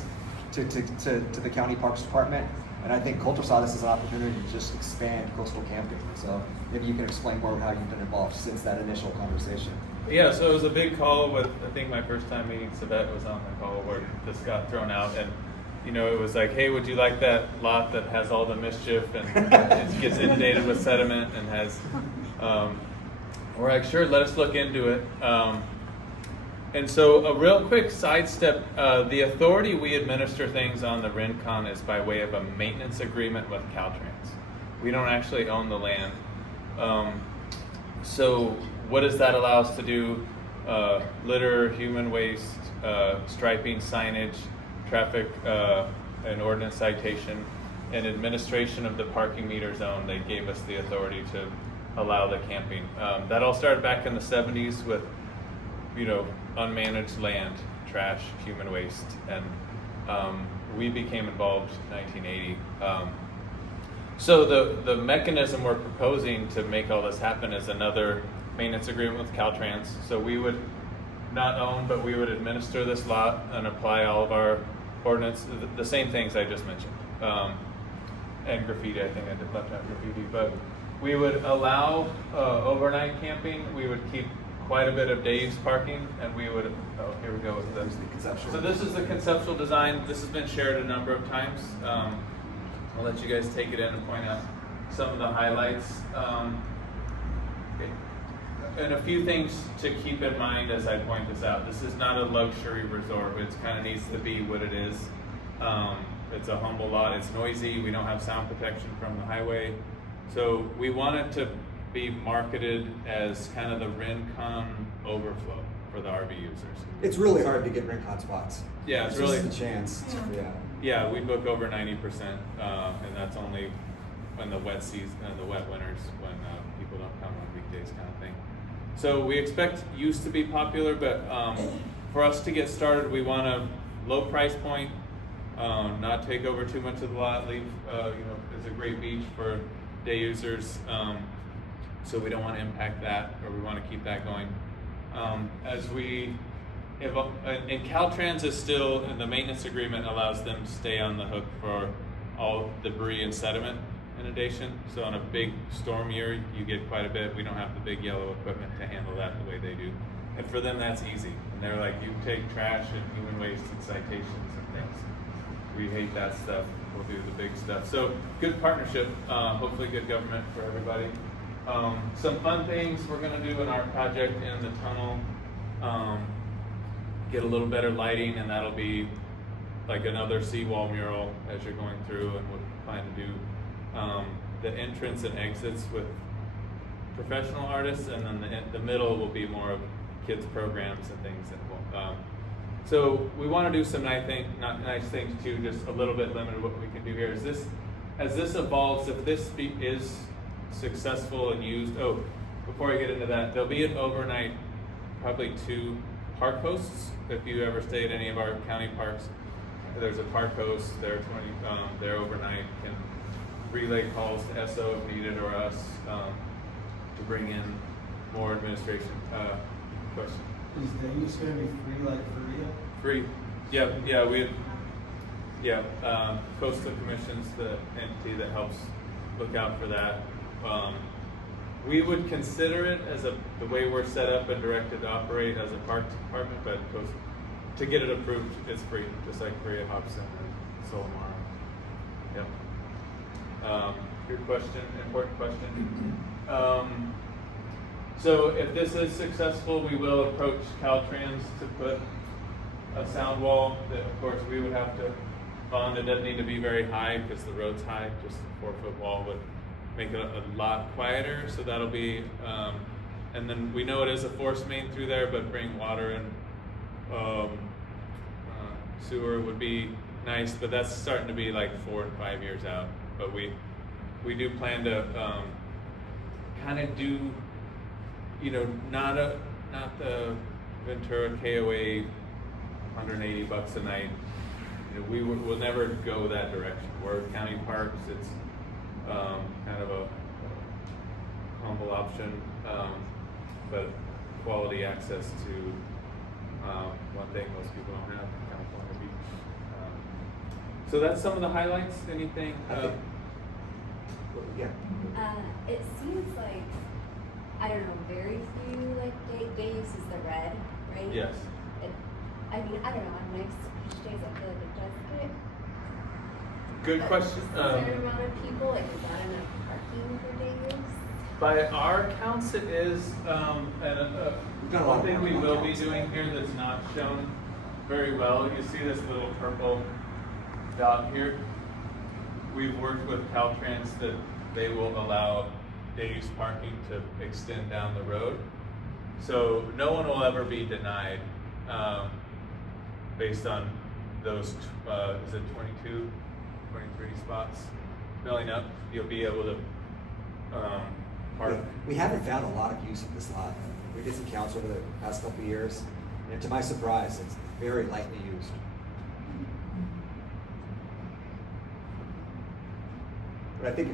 to the county parks department. And I think Coulter saw this as an opportunity to just expand coastal camping. So maybe you can explain more how you've been involved since that initial conversation. Yeah, so it was a big call with, I think my first time meeting Savette was on the call where this got thrown out. And, you know, it was like, hey, would you like that lot that has all the mischief and it gets inundated with sediment and has, we're like, sure, let us look into it. And so a real quick sidestep, the authority we administer things on the Rincon is by way of a maintenance agreement with Caltrans. We don't actually own the land. So what does that allow us to do? Litter, human waste, striping, signage, traffic and ordinance citation, and administration of the parking meter zone. They gave us the authority to allow the camping. That all started back in the 70s with, you know, unmanaged land, trash, human waste, and we became involved in 1980. So the mechanism we're proposing to make all this happen is another maintenance agreement with Caltrans. So we would not own, but we would administer this lot and apply all of our ordinance, the same things I just mentioned. And graffiti, I think I did left out graffiti, but we would allow overnight camping. We would keep quite a bit of day use parking, and we would, oh, here we go with Here's the conceptual. So this is the conceptual design. This has been shared a number of times. I'll let you guys take it in and point out some of the highlights. Okay. And a few things to keep in mind as I point this out. This is not a luxury resort. It kind of needs to be what it is. It's a humble lot. It's noisy. We don't have sound protection from the highway. So we want it to be marketed as kind of the Rincon overflow for the RV users. It's really hard to get Rincon spots. Yeah, it's This really is the chance. Yeah. Yeah, we book over 90%, and that's only when the wet season, the wet winters, when people don't come on weekdays, kind of thing. So we expect use to be popular, but for us to get started, we want a low price point, not take over too much of the lot. Leave, it's a great beach for day users, so we don't want to impact that, or we want to keep that going. And Caltrans is still, and the maintenance agreement allows them to stay on the hook for all debris and sediment inundation. So on a big storm year, you get quite a bit. We don't have the big yellow equipment to handle that the way they do. And for them, that's easy. And they're like, you take trash and human waste and citations and things. We hate that stuff. We'll do the big stuff. So good partnership, hopefully good government for everybody. Some fun things we're gonna do in our project in the tunnel. Get a little better lighting, and that'll be like another seawall mural as you're going through, and we'll plan to do the entrance and exits with professional artists, and then the middle will be more of kids programs and things. So we want to do some nice things too, just a little bit limited what we can do here. As this evolves, if this is successful and used, before I get into that, there'll be an overnight, probably 2 park hosts. If you ever stay at any of our county parks, there's a park host. They're overnight, can relay calls to SO if needed, or us to bring in more administration. Question. Is day use going to be free, like for real? Free. Coastal Commission's the entity that helps look out for that. We would consider it as the way we're set up and directed to operate as a park department, but to get it approved, it's free, just like free at Hobson and Solomar. Yep. Good question, important question. So if this is successful, we will approach Caltrans to put a sound wall that, of course, we would have to fund. It doesn't need to be very high because the road's high. Just a 4-foot wall would make it a lot quieter. So that'll be, and then we know it is a force main through there, but bring water and sewer would be nice. But that's starting to be like 4 and 5 years out. But we do plan to kind of do, not the Ventura KOA $180 a night. We'll never go that direction. We're county parks. It's kind of a humble option, but quality access to one thing most people don't have in California Beach. So that's some of the highlights. Anything? It seems like, I don't know, very few day use is the red, right? Yes. I don't know, on nice beach days I feel like it does get. Good question. A certain amount of people, is that enough parking for day use? By our counts, it is. One thing we will be doing here that's not shown very well, you see this little purple dot here. We've worked with Caltrans that they will allow day use parking to extend down the road. So no one will ever be denied based on those, is it 22, 23 spots filling up? You'll be able to park. We haven't found a lot of use of this lot. We did some counts over the past couple of years, and to my surprise, it's very lightly used. But I think,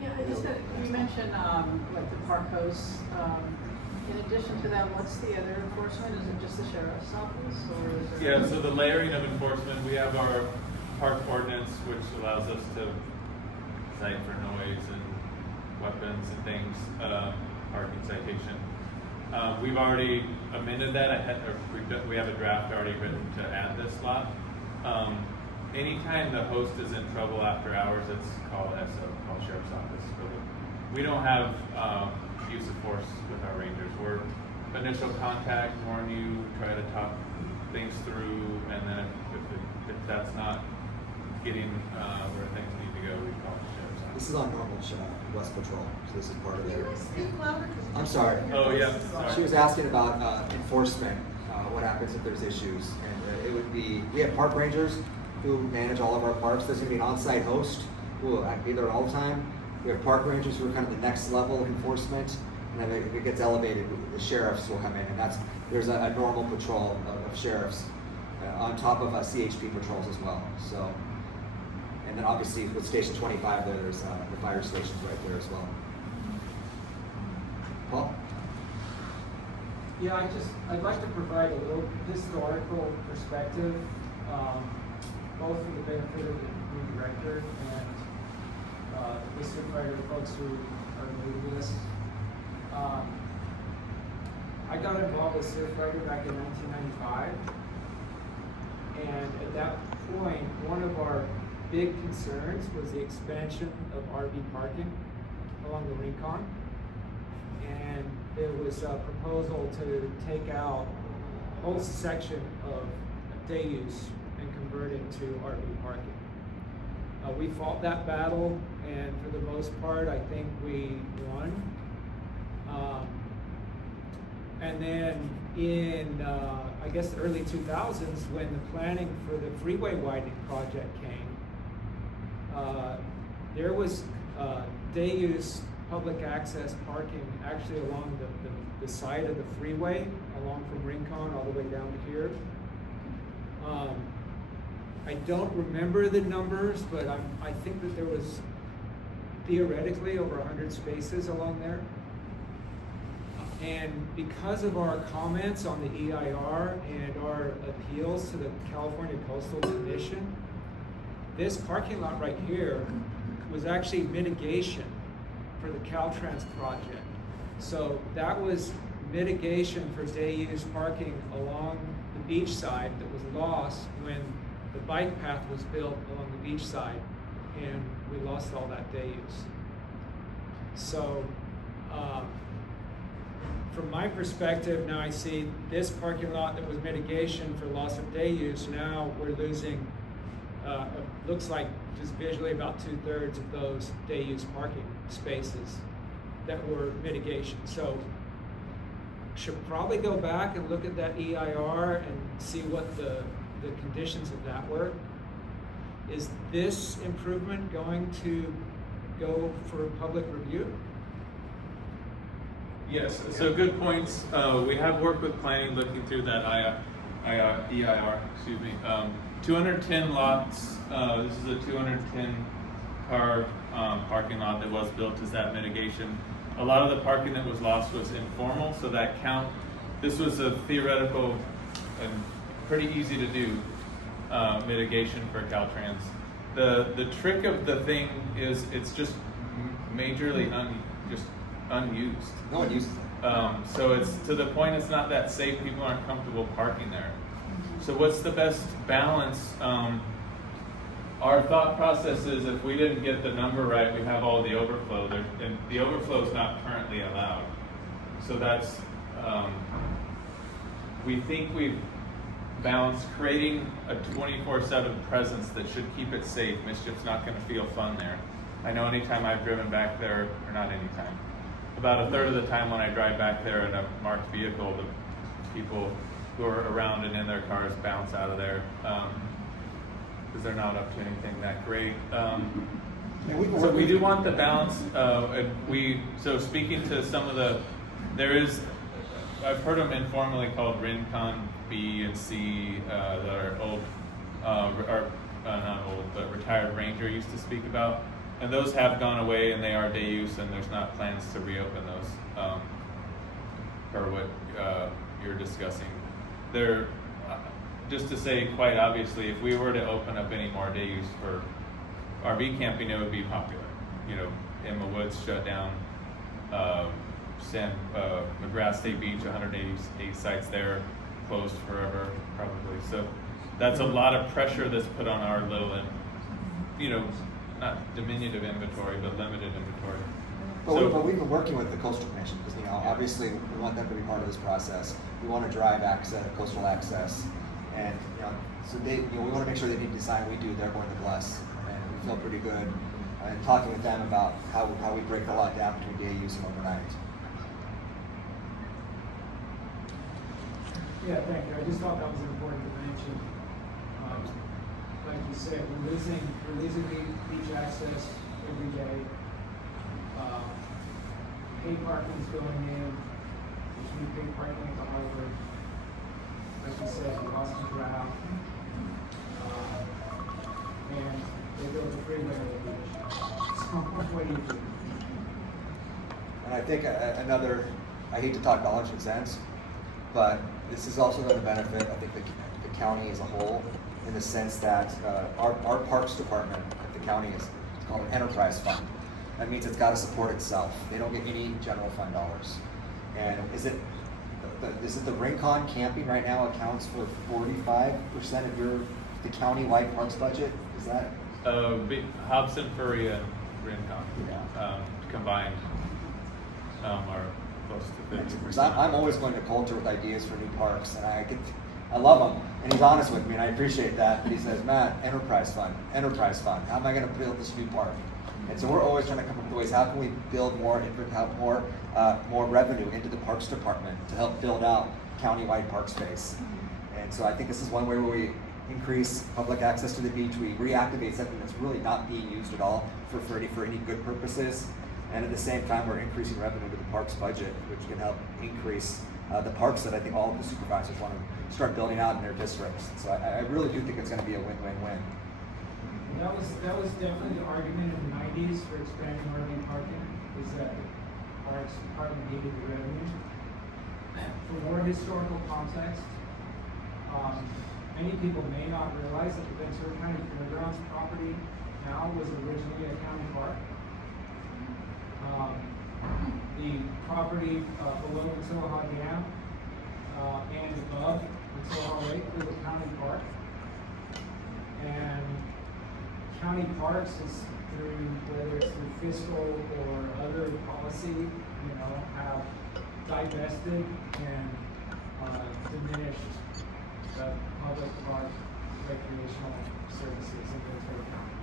Yeah, I just had, you mentioned, like the park hosts, in addition to that, what's the other enforcement? Is it just the sheriff's office, or is there? Yeah, so the layering of enforcement, we have our park ordinance, which allows us to cite for noise and weapons and things, parking citation. We've already amended that. We have a draft already written to add this lot. Anytime the host is in trouble after hours, it's called SO, called Sheriff's Office. We don't have use of force with our rangers. We're initial contact, warn you, try to talk things through, and then if that's not getting where things need to go, we call the Sheriff's Office. this is on normal West Patrol, so this is part of Can their. you speak louder? I'm sorry. Oh, yeah, sorry. She was asking about enforcement, what happens if there's issues, and it would be, we have park rangers who manage all of our parks. There's gonna be an on-site host who will be there all the time. We have park rangers who are kind of the next level of enforcement, and then if it gets elevated, the sheriffs will come in, and there's a normal patrol of sheriffs on top of CHP patrols as well. So, and then obviously with Station 25, there's the fire stations right there as well. Paul? Yeah, I'd like to provide a little historical perspective, both for the benefit of the new director and the Surfrider folks who are new to this. I got involved with Surfrider back in 1995, and at that point, one of our big concerns was the expansion of RV parking along the Rincon. And there was a proposal to take out a whole section of day use and convert it to RV parking. We fought that battle, and for the most part, I think we won. And then in, I guess, the early 2000s, when the planning for the freeway widening project came, there was day use public access parking actually along the side of the freeway, along from Rincon all the way down to here. I don't remember the numbers, but I think that there was theoretically over 100 spaces along there. And because of our comments on the EIR and our appeals to the California Coastal Commission, this parking lot right here was actually mitigation for the Caltrans project. So that was mitigation for day use parking along the beach side that was lost when the bike path was built along the beach side, and we lost all that day use. So from my perspective, now I see this parking lot that was mitigation for loss of day use. Now we're losing, looks like just visually about 2/3 of those day use parking spaces that were mitigation. So should probably go back and look at that EIR and see what the conditions of that were. Is this improvement going to go for public review? Yes, so good points. We have worked with planning, looking through that EIR, 210 lots. This is a 210 car parking lot that was built as that mitigation. A lot of the parking that was lost was informal, so that count, this was a theoretical and pretty easy to do mitigation for Caltrans. The trick of the thing is it's just majorly unused. No one uses it. So it's to the point it's not that safe. People aren't comfortable parking there. So what's the best balance? Our thought process is if we didn't get the number right, we have all the overflow there, and the overflow is not currently allowed. So that's we think we've balanced creating a 24/7 presence that should keep it safe. Mischief's not going to feel fun there. I know anytime I've driven back there, or not anytime, about 1/3 of the time when I drive back there in a marked vehicle, the people who are around and in their cars bounce out of there because they're not up to anything that great. So we do want the balance. So speaking to some of I've heard them informally called Rincon B and C that are old, are not old, but retired ranger used to speak about. And those have gone away and they are day use, and there's not plans to reopen those, for what you're discussing. There, just to say quite obviously, if we were to open up any more day use for RV camping, it would be popular. You know, Emma Woods shut down, McGrath State Beach, 188 sites there, closed forever probably. So that's a lot of pressure that's put on our little, you know, not diminutive inventory, but limited inventory. But we've been working with the Coastal Commission because, you know, obviously we want them to be part of this process. We want to drive access, coastal access, and you know, so they, you know, we want to make sure they need to design. We do. They're going to bless, and we feel pretty good. And talking with them about how we break the lot down between day use and overnight. Yeah, thank you. I just thought that was important to mention. Like you said, we're losing beach access every day. Paid parking's going in. There's new paid parking at the harbor. Like you said, we lost McGrath. And they built a freeway on the beach. So what do you do? And I think another, I hate to talk dollars and cents, but this is also going to benefit, I think, the county as a whole, in the sense that our parks department at the county is called an enterprise fund. That means it's got to support itself. They don't get any general fund dollars. And is it the Rincon camping right now accounts for 45% of the county-wide parks budget? Is that? Hobson, Furry, and Rincon combined are close to 50%. I'm always going to Coulter with ideas for new parks, and I love him, and he's honest with me, and I appreciate that. But he says, Matt, enterprise fund. How am I going to build this new park? And so we're always trying to come up with ways. How can we build more, have more revenue into the parks department to help build out countywide park space? And so I think this is one way where we increase public access to the beach. We reactivate something that's really not being used at all for any good purposes. And at the same time, we're increasing revenue to the parks budget, which can help increase the parks that I think all of the supervisors want to start building out in their districts. So I really do think it's going to be a win-win-win. That was definitely the argument in the 90s for expanding RV parking, is that the parks department needed the revenue. For more historical context, many people may not realize that the Ventura County Fairgrounds property now was originally a county park. The property below Matilija Dam and above Matilija Lake was a county park. And county parks is through, whether it's through fiscal or other policy, have divested and diminished the public park recreational services in Ventura County.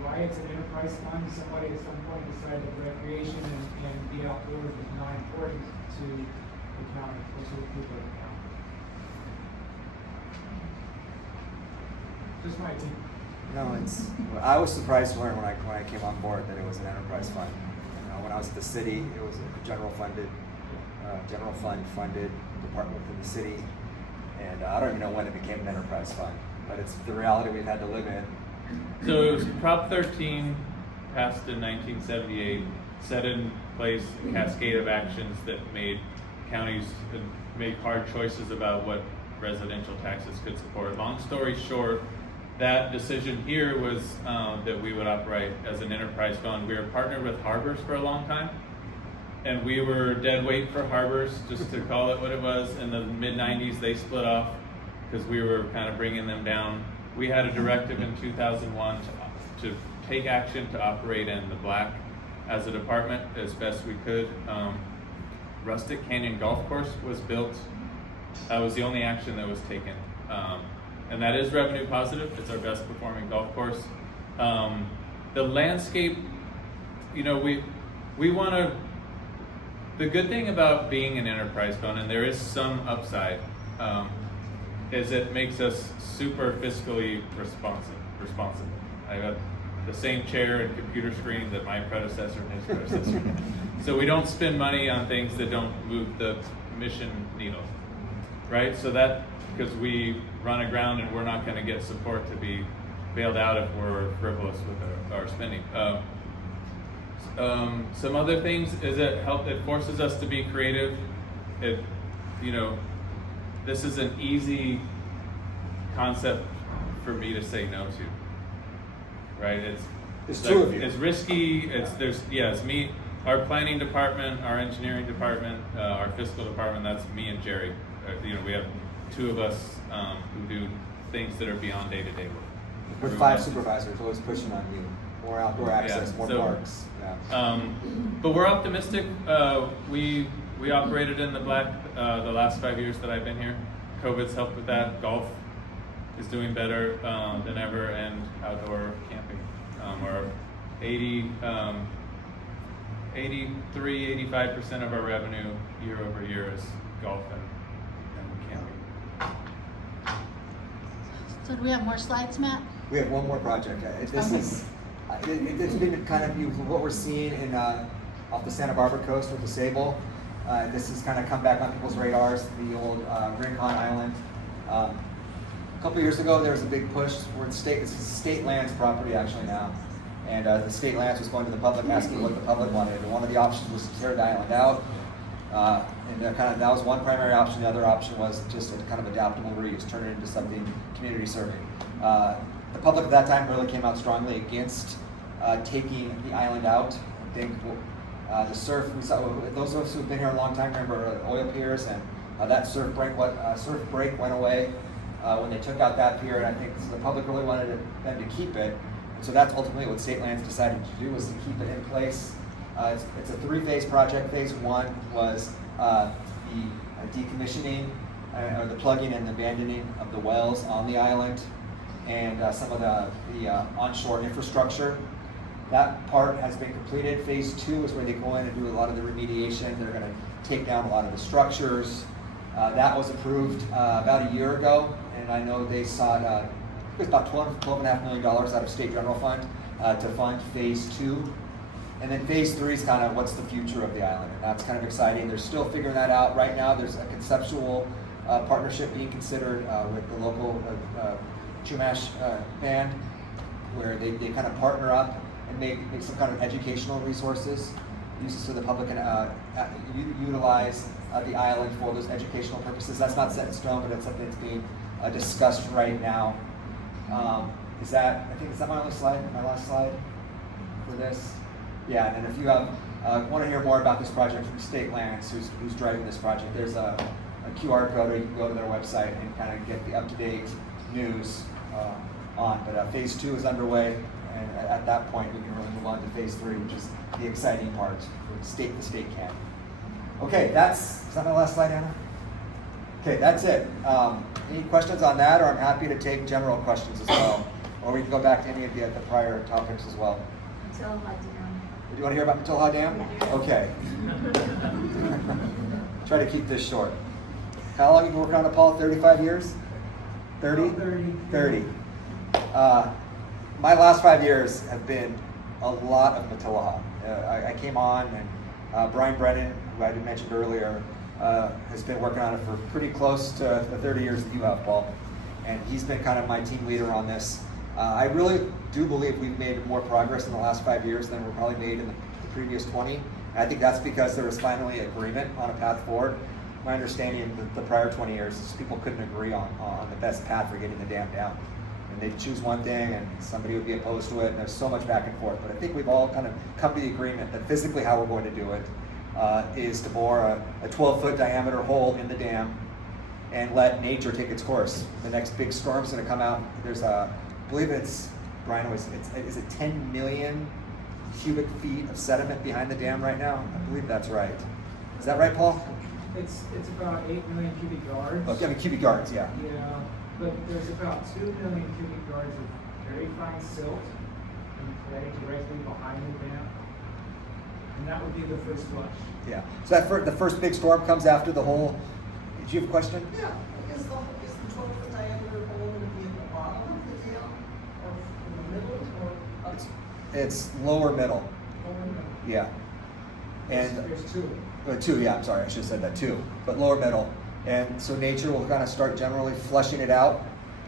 Why it's an enterprise fund, somebody at some point decided that recreation and be outdoors is not important to the county, or to the people of the county. Just my opinion. No, I was surprised to learn when I came on board that it was an enterprise fund. When I was at the city, it was a general fund funded department within the city, and I don't even know when it became an enterprise fund, but it's the reality we've had to live in. So it was Prop 13, passed in 1978, set in place a cascade of actions that made counties make hard choices about what residential taxes could support. Long story short, that decision here was that we would operate as an enterprise fund. We were partnered with harbors for a long time, and we were dead weight for harbors, just to call it what it was. In the mid-90s, they split off because we were kind of bringing them down. We had a directive in 2001 to take action to operate in the black as a department as best we could. Rustic Canyon Golf Course was built. That was the only action that was taken. And that is revenue positive. It's our best performing golf course. The landscape, we want to, the good thing about being an enterprise fund, and there is some upside, is it makes us super fiscally responsible. I got the same chair and computer screen that my predecessor and his predecessor did. So we don't spend money on things that don't move the mission needle. right? So that, because we run aground and we're not going to get support to be bailed out if we're frivolous with our spending. Some other things is it forces us to be creative. It, you know, this is an easy concept for me to say no to, right? There's two of you. It's risky. It's me, our planning department, our engineering department, our fiscal department. That's me and Jerry. You know, we have two of us who do things that are beyond day-to-day work. With 5 supervisors, always pushing on you. More outdoor access, more parks. Yeah. But we're optimistic. We operated in the black the last 5 years that I've been here. COVID's helped with that. Golf is doing better than ever, and outdoor camping. Our 83-85% of our revenue year over year is golf and camping. So do we have more slides, Matt? We have one more project. It's been kind of what we're seeing in off the Santa Barbara coast with the Sable. This has kind of come back on people's radars. The old Rincon Island. A couple years ago, there was a big push where it's state lands property actually now, and the state lands was going to the public asking what the public wanted. And one of the options was to tear the island out, and that was one primary option. The other option was just a kind of adaptable reuse, turn it into something community serving. The public at that time really came out strongly against taking the island out. I think the surf, we saw, those of us who've been here a long time remember oil piers, and that surf break went away when they took out that pier, and I think the public really wanted them to keep it. And so that's ultimately what State Lands decided to do, was to keep it in place. It's a 3-phase project. Phase 1 was the decommissioning, or the plugging and abandoning of the wells on the island, and some of the onshore infrastructure. That part has been completed. Phase 2 is where they go in and do a lot of the remediation. They're going to take down a lot of the structures. That was approved about a year ago, and I know they sought it was about $12.5 million out of state general fund to fund phase 2. And then phase 3 is kind of what's the future of the island, and that's kind of exciting. They're still figuring that out. Right now, there's a conceptual partnership being considered with the local Chumash band, where they kind of partner up and make some kind of educational resources, so the public can utilize the island for those educational purposes. That's not set in stone, but it's something that's being discussed right now. Is that my only slide, my last slide for this? Yeah, and then if you want to hear more about this project from State Lands, who's driving this project, there's a QR code, or you can go to their website and kind of get the up-to-date news on. But phase 2 is underway, and at that point we can really move on to phase 3, which is the exciting part for the state camp. Okay, is that my last slide, Anna? Okay, that's it. Any questions on that, or I'm happy to take general questions as well, or we can go back to any of the prior topics as well. Matilija Dam. Do you want to hear about Matilija Dam? Yeah. Okay. Try to keep this short. How long have you been working on it, Paul? 35 years? 30? 30. My last 5 years have been a lot of Matilija. I came on, and Brian Brennan, who I mentioned earlier, has been working on it for pretty close to the 30 years that you have, Paul. And he's been kind of my team leader on this. I really do believe we've made more progress in the last 5 years than we're probably made in the previous 20. And I think that's because there was finally agreement on a path forward. My understanding the prior 20 years is people couldn't agree on the best path for getting the dam down. And they'd choose one thing and somebody would be opposed to it, and there's so much back and forth. But I think we've all kind of come to the agreement that physically how we're going to do it is to bore a 12-foot diameter hole in the dam and let nature take its course. The next big storm's going to come out. There's I believe it's, Brian always, is it 10 million cubic feet of sediment behind the dam right now? I believe that's right. Is that right, Paul? It's about 8 million cubic yards. Oh, I mean, cubic yards, yeah. Yeah, but there's about 2 million cubic yards of very fine silt and clay directly behind the dam. And that would be the first flush. Yeah. So the first big storm comes after the whole. Did you have a question? Yeah, is the 12-foot diameter hole going to be at the bottom of the dam, or in the middle, or up? It's lower middle. Lower middle. Yeah. And There's 2. 2, yeah, I'm sorry, I should have said that, 2. But lower middle. And so nature will kind of start generally flushing it out.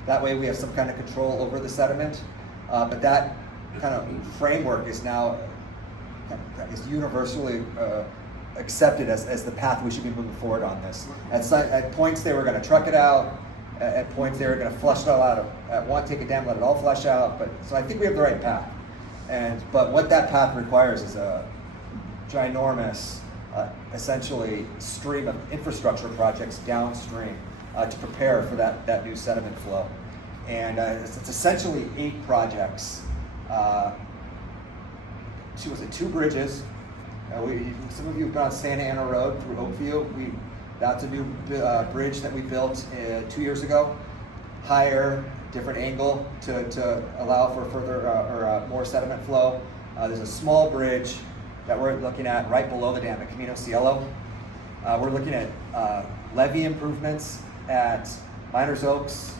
That way we have some kind of control over the sediment. But that kind of framework is now is universally accepted as the path we should be moving forward on this. At points they were going to truck it out. At points they were going to flush it all out. At one, take it down, let it all flush out. So I think we have the right path. But what that path requires is a ginormous, essentially, stream of infrastructure projects downstream to prepare for that new sediment flow. And it's essentially 8 projects. 2 bridges. Some of you have gone Santa Ana Road through Oakview. That's a new bridge that we built 2 years ago. Higher, different angle to allow for further or more sediment flow. There's a small bridge that we're looking at right below the dam at Camino Cielo. We're looking at levee improvements at Miners Oaks,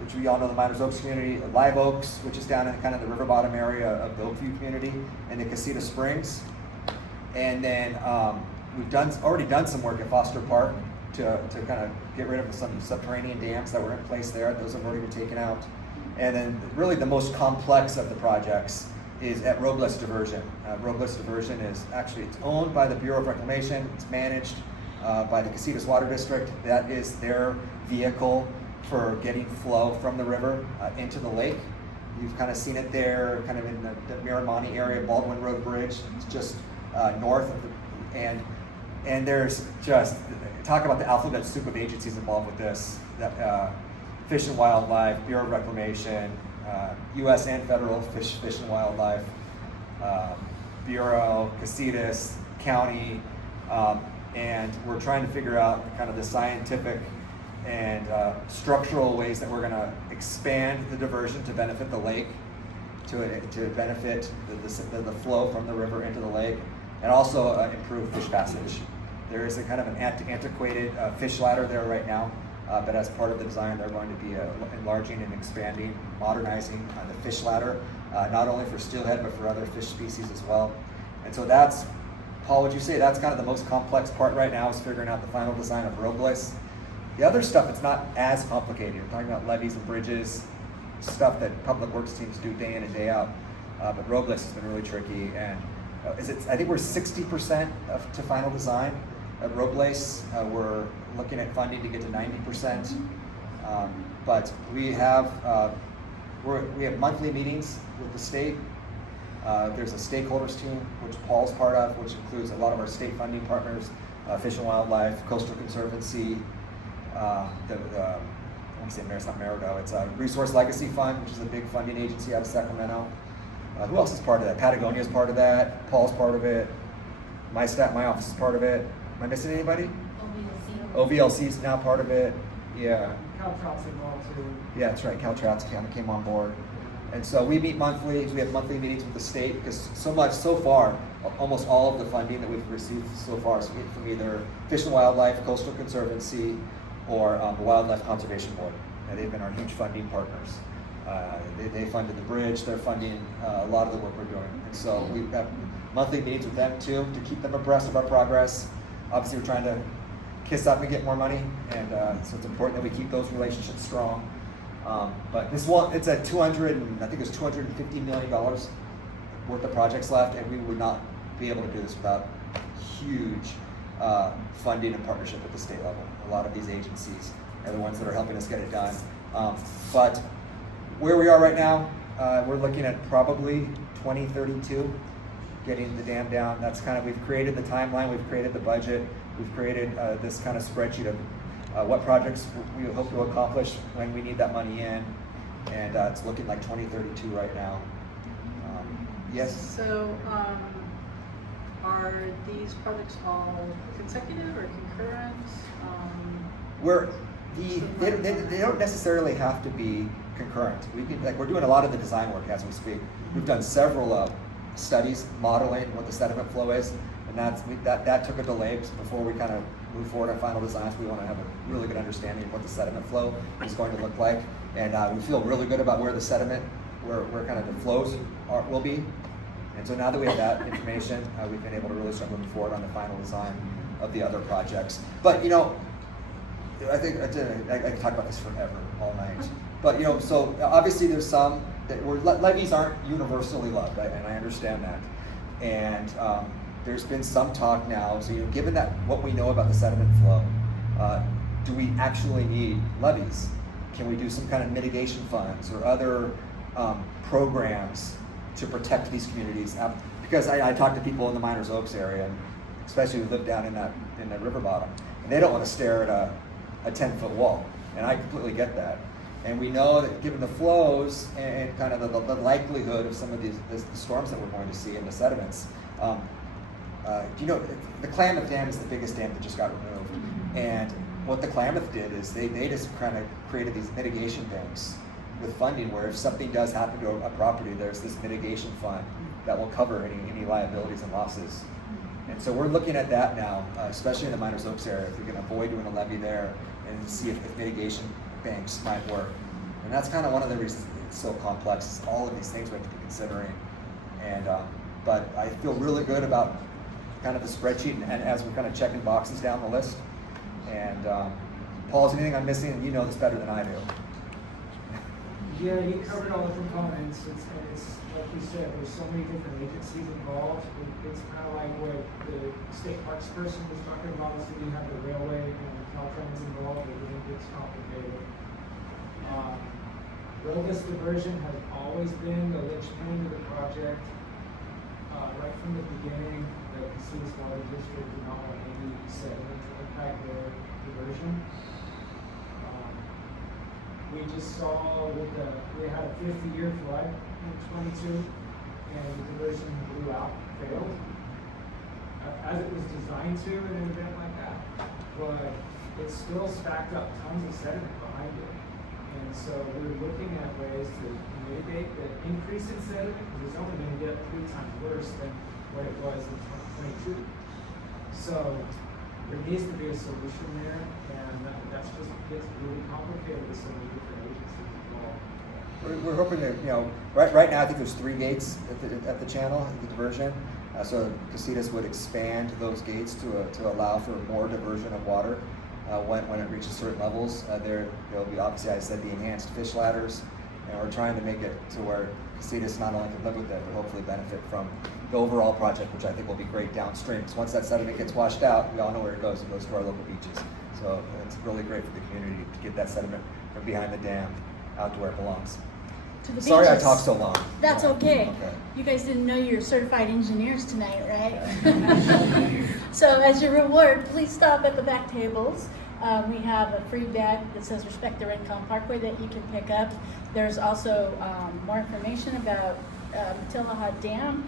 which we all know the Miners Oaks community, Live Oaks, which is down in kind of the river bottom area of the Oakview community, and the Casita Springs. And then we've already done some work at Foster Park to kind of get rid of some subterranean dams that were in place there. Those have already been taken out. And then really the most complex of the projects is at Robles Diversion. Robles Diversion is actually, it's owned by the Bureau of Reclamation. It's managed by the Casitas Water District. That is their vehicle for getting flow from the river into the lake. You've kind of seen it there, kind of in the Miramani area, Baldwin Road Bridge. It's just north of and there's just, talk about the alphabet soup of agencies involved with this. Fish and Wildlife, Bureau of Reclamation, U.S. and federal Fish and Wildlife, Bureau, Casitas, County, and we're trying to figure out kind of the scientific and structural ways that we're going to expand the diversion to benefit the lake, to benefit the flow from the river into the lake, and also improve fish passage. There is a kind of an antiquated fish ladder there right now, but as part of the design, they're going to be enlarging and expanding, modernizing the fish ladder, not only for steelhead, but for other fish species as well. And so that's, Paul, would you say that's kind of the most complex part right now, is figuring out the final design of Robles? The other stuff, it's not as complicated. We're talking about levees and bridges, stuff that public works teams do day in and day out. But Robles has been really tricky, and I think we're 60% to final design. At Robles, we're looking at funding to get to 90%. But we have monthly meetings with the state. There's a stakeholders team, which Paul's part of, which includes a lot of our state funding partners, Fish and Wildlife, Coastal Conservancy, I want to say it's not Merido, it's a Resource Legacy Fund, which is a big funding agency out of Sacramento. Who else is part of that? Patagonia is part of that. Paul's part of it. My office is part of it. Am I missing anybody? OVLC is now part of it. Yeah. Caltrout's involved too. Yeah, that's right. Caltrout's came on board. And so we meet monthly. We have monthly meetings with the state because so far, almost all of the funding that we've received so far is from either Fish and Wildlife, Coastal Conservancy, or the Wildlife Conservation Board. And they've been our huge funding partners. They funded the bridge. They're funding a lot of the work we're doing. And so we have monthly meetings with them too to keep them abreast of our progress. Obviously, we're trying to kiss up and get more money, and so it's important that we keep those relationships strong. But it's at I think it's $250 million worth of projects left, and we would not be able to do this without huge funding and partnership at the state level. A lot of these agencies are the ones that are helping us get it done. But where we are right now, we're looking at probably 2032, getting the dam down. That's kind of, we've created the timeline, we've created the budget, we've created this kind of spreadsheet of what projects we hope to accomplish when we need that money in, and it's looking like 2032 right now. Yes? So, are these projects all consecutive or concurrent? They don't necessarily have to be concurrent. We're doing a lot of the design work as we speak. We've done several studies modeling what the sediment flow is, and that took a delay before we kind of move forward on final designs. We want to have a really good understanding of what the sediment flow is going to look like, and we feel really good about where the sediment, where kind of the flows will be. And so now that we have that information, we've been able to really start moving forward on the final design of the other projects. But I think I can talk about this forever, all night. But so obviously there's some that levees aren't universally loved, and I understand that. And there's been some talk now. So given that what we know about the sediment flow, do we actually need levees? Can we do some kind of mitigation funds or other programs to protect these communities? Because I talk to people in the Miners Oaks area, and especially who live down in the river bottom, and they don't want to stare at a 10-foot wall, and I completely get that. And we know that given the flows and kind of the likelihood of some of the storms that we're going to see in the sediments, the Klamath Dam is the biggest dam that just got removed. And what the Klamath did is they just kind of created these mitigation banks with funding where if something does happen to a property, there's this mitigation fund that will cover any liabilities and losses. And so we're looking at that now, especially in the Miners Oaks area, if we can avoid doing a levee there and see if mitigation banks might work. And that's kind of one of the reasons it's so complex, is all of these things we have to be considering. And but I feel really good about kind of the spreadsheet and as we're kind of checking boxes down the list. And Paul, is anything I'm missing? You know this better than I do. Yeah, you covered all the components. It's like you said, there's so many different agencies involved. It's kind of like what the state parks person was talking about. So you have the railway and the Caltrans involved. It gets complicated. Roadless diversion has always been the linchpin of the project. Right from the beginning, the Casitas Water District did not want any sediment to impact their diversion. We just saw we had a 50-year flood in 22, and the diversion blew out, failed, as it was designed to in an event like that. But it still stacked up tons of sediment behind it. And so we're looking at ways to mitigate the increase in sediment, because it's only going to get 3 times worse than what it was in 2022. So there needs to be a solution there, and that's just gets really complicated with so many different agencies involved. We're hoping to, right now I think there's 3 gates at the channel, the diversion. So Casitas would expand those gates to allow for more diversion of water when it reaches certain levels. There'll be, obviously, I said, the enhanced fish ladders, and we're trying to make it to where Casitas not only can live with it, but hopefully benefit from the overall project, which I think will be great downstream. Because once that sediment gets washed out, we all know where it goes. It goes to our local beaches. So it's really great for the community to get that sediment from behind the dam out to where it belongs. To the Sorry beaches. I talked so long. That's okay. Okay. You guys didn't know you're certified engineers tonight, right? So as your reward, please stop at the back tables. We have a free bag that says Respect the Rincon Parkway that you can pick up. There's also more information about Matilija Dam,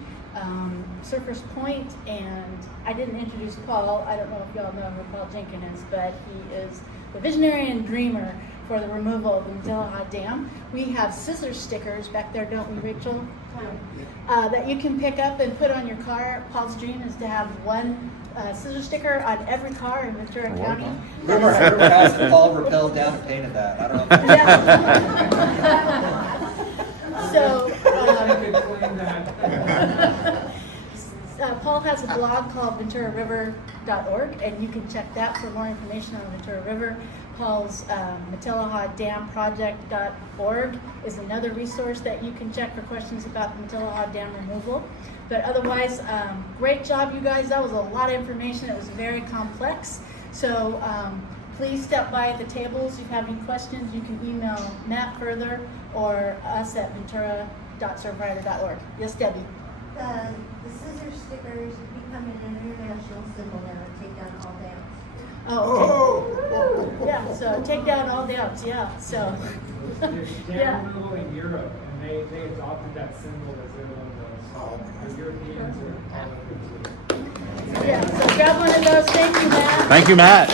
Surfers Point, and I didn't introduce Paul. I don't know if y'all know who Paul Jenkins is, but he is the visionary and dreamer for the removal of the Matilija Dam. We have scissor stickers back there, don't we, Rachel? That you can pick up and put on your car. Paul's dream is to have one scissor sticker on every car in Ventura County. Rumor has Paul rappelled down and painted that. I don't know. Yeah. So, Paul has a blog called venturariver.org, and you can check that for more information on Ventura River. Paul's Matilija Dam Project.org is another resource that you can check for questions about the Matilija Dam removal. But otherwise, great job, you guys. That was a lot of information. It was very complex. So please step by at the tables. If you have any questions, you can email Matt further or us at ventura.surfrider.org. Yes, Debbie? The scissor stickers have become an international symbol now to take down all dams. Oh, okay. Yeah, so take down all dams, yeah, so. There's Yeah. dam removal in Europe, and they adopted that symbol as their logo. So the Europeans are all over it. Yeah, so grab one of those. Thank you, Matt. Thank you, Matt.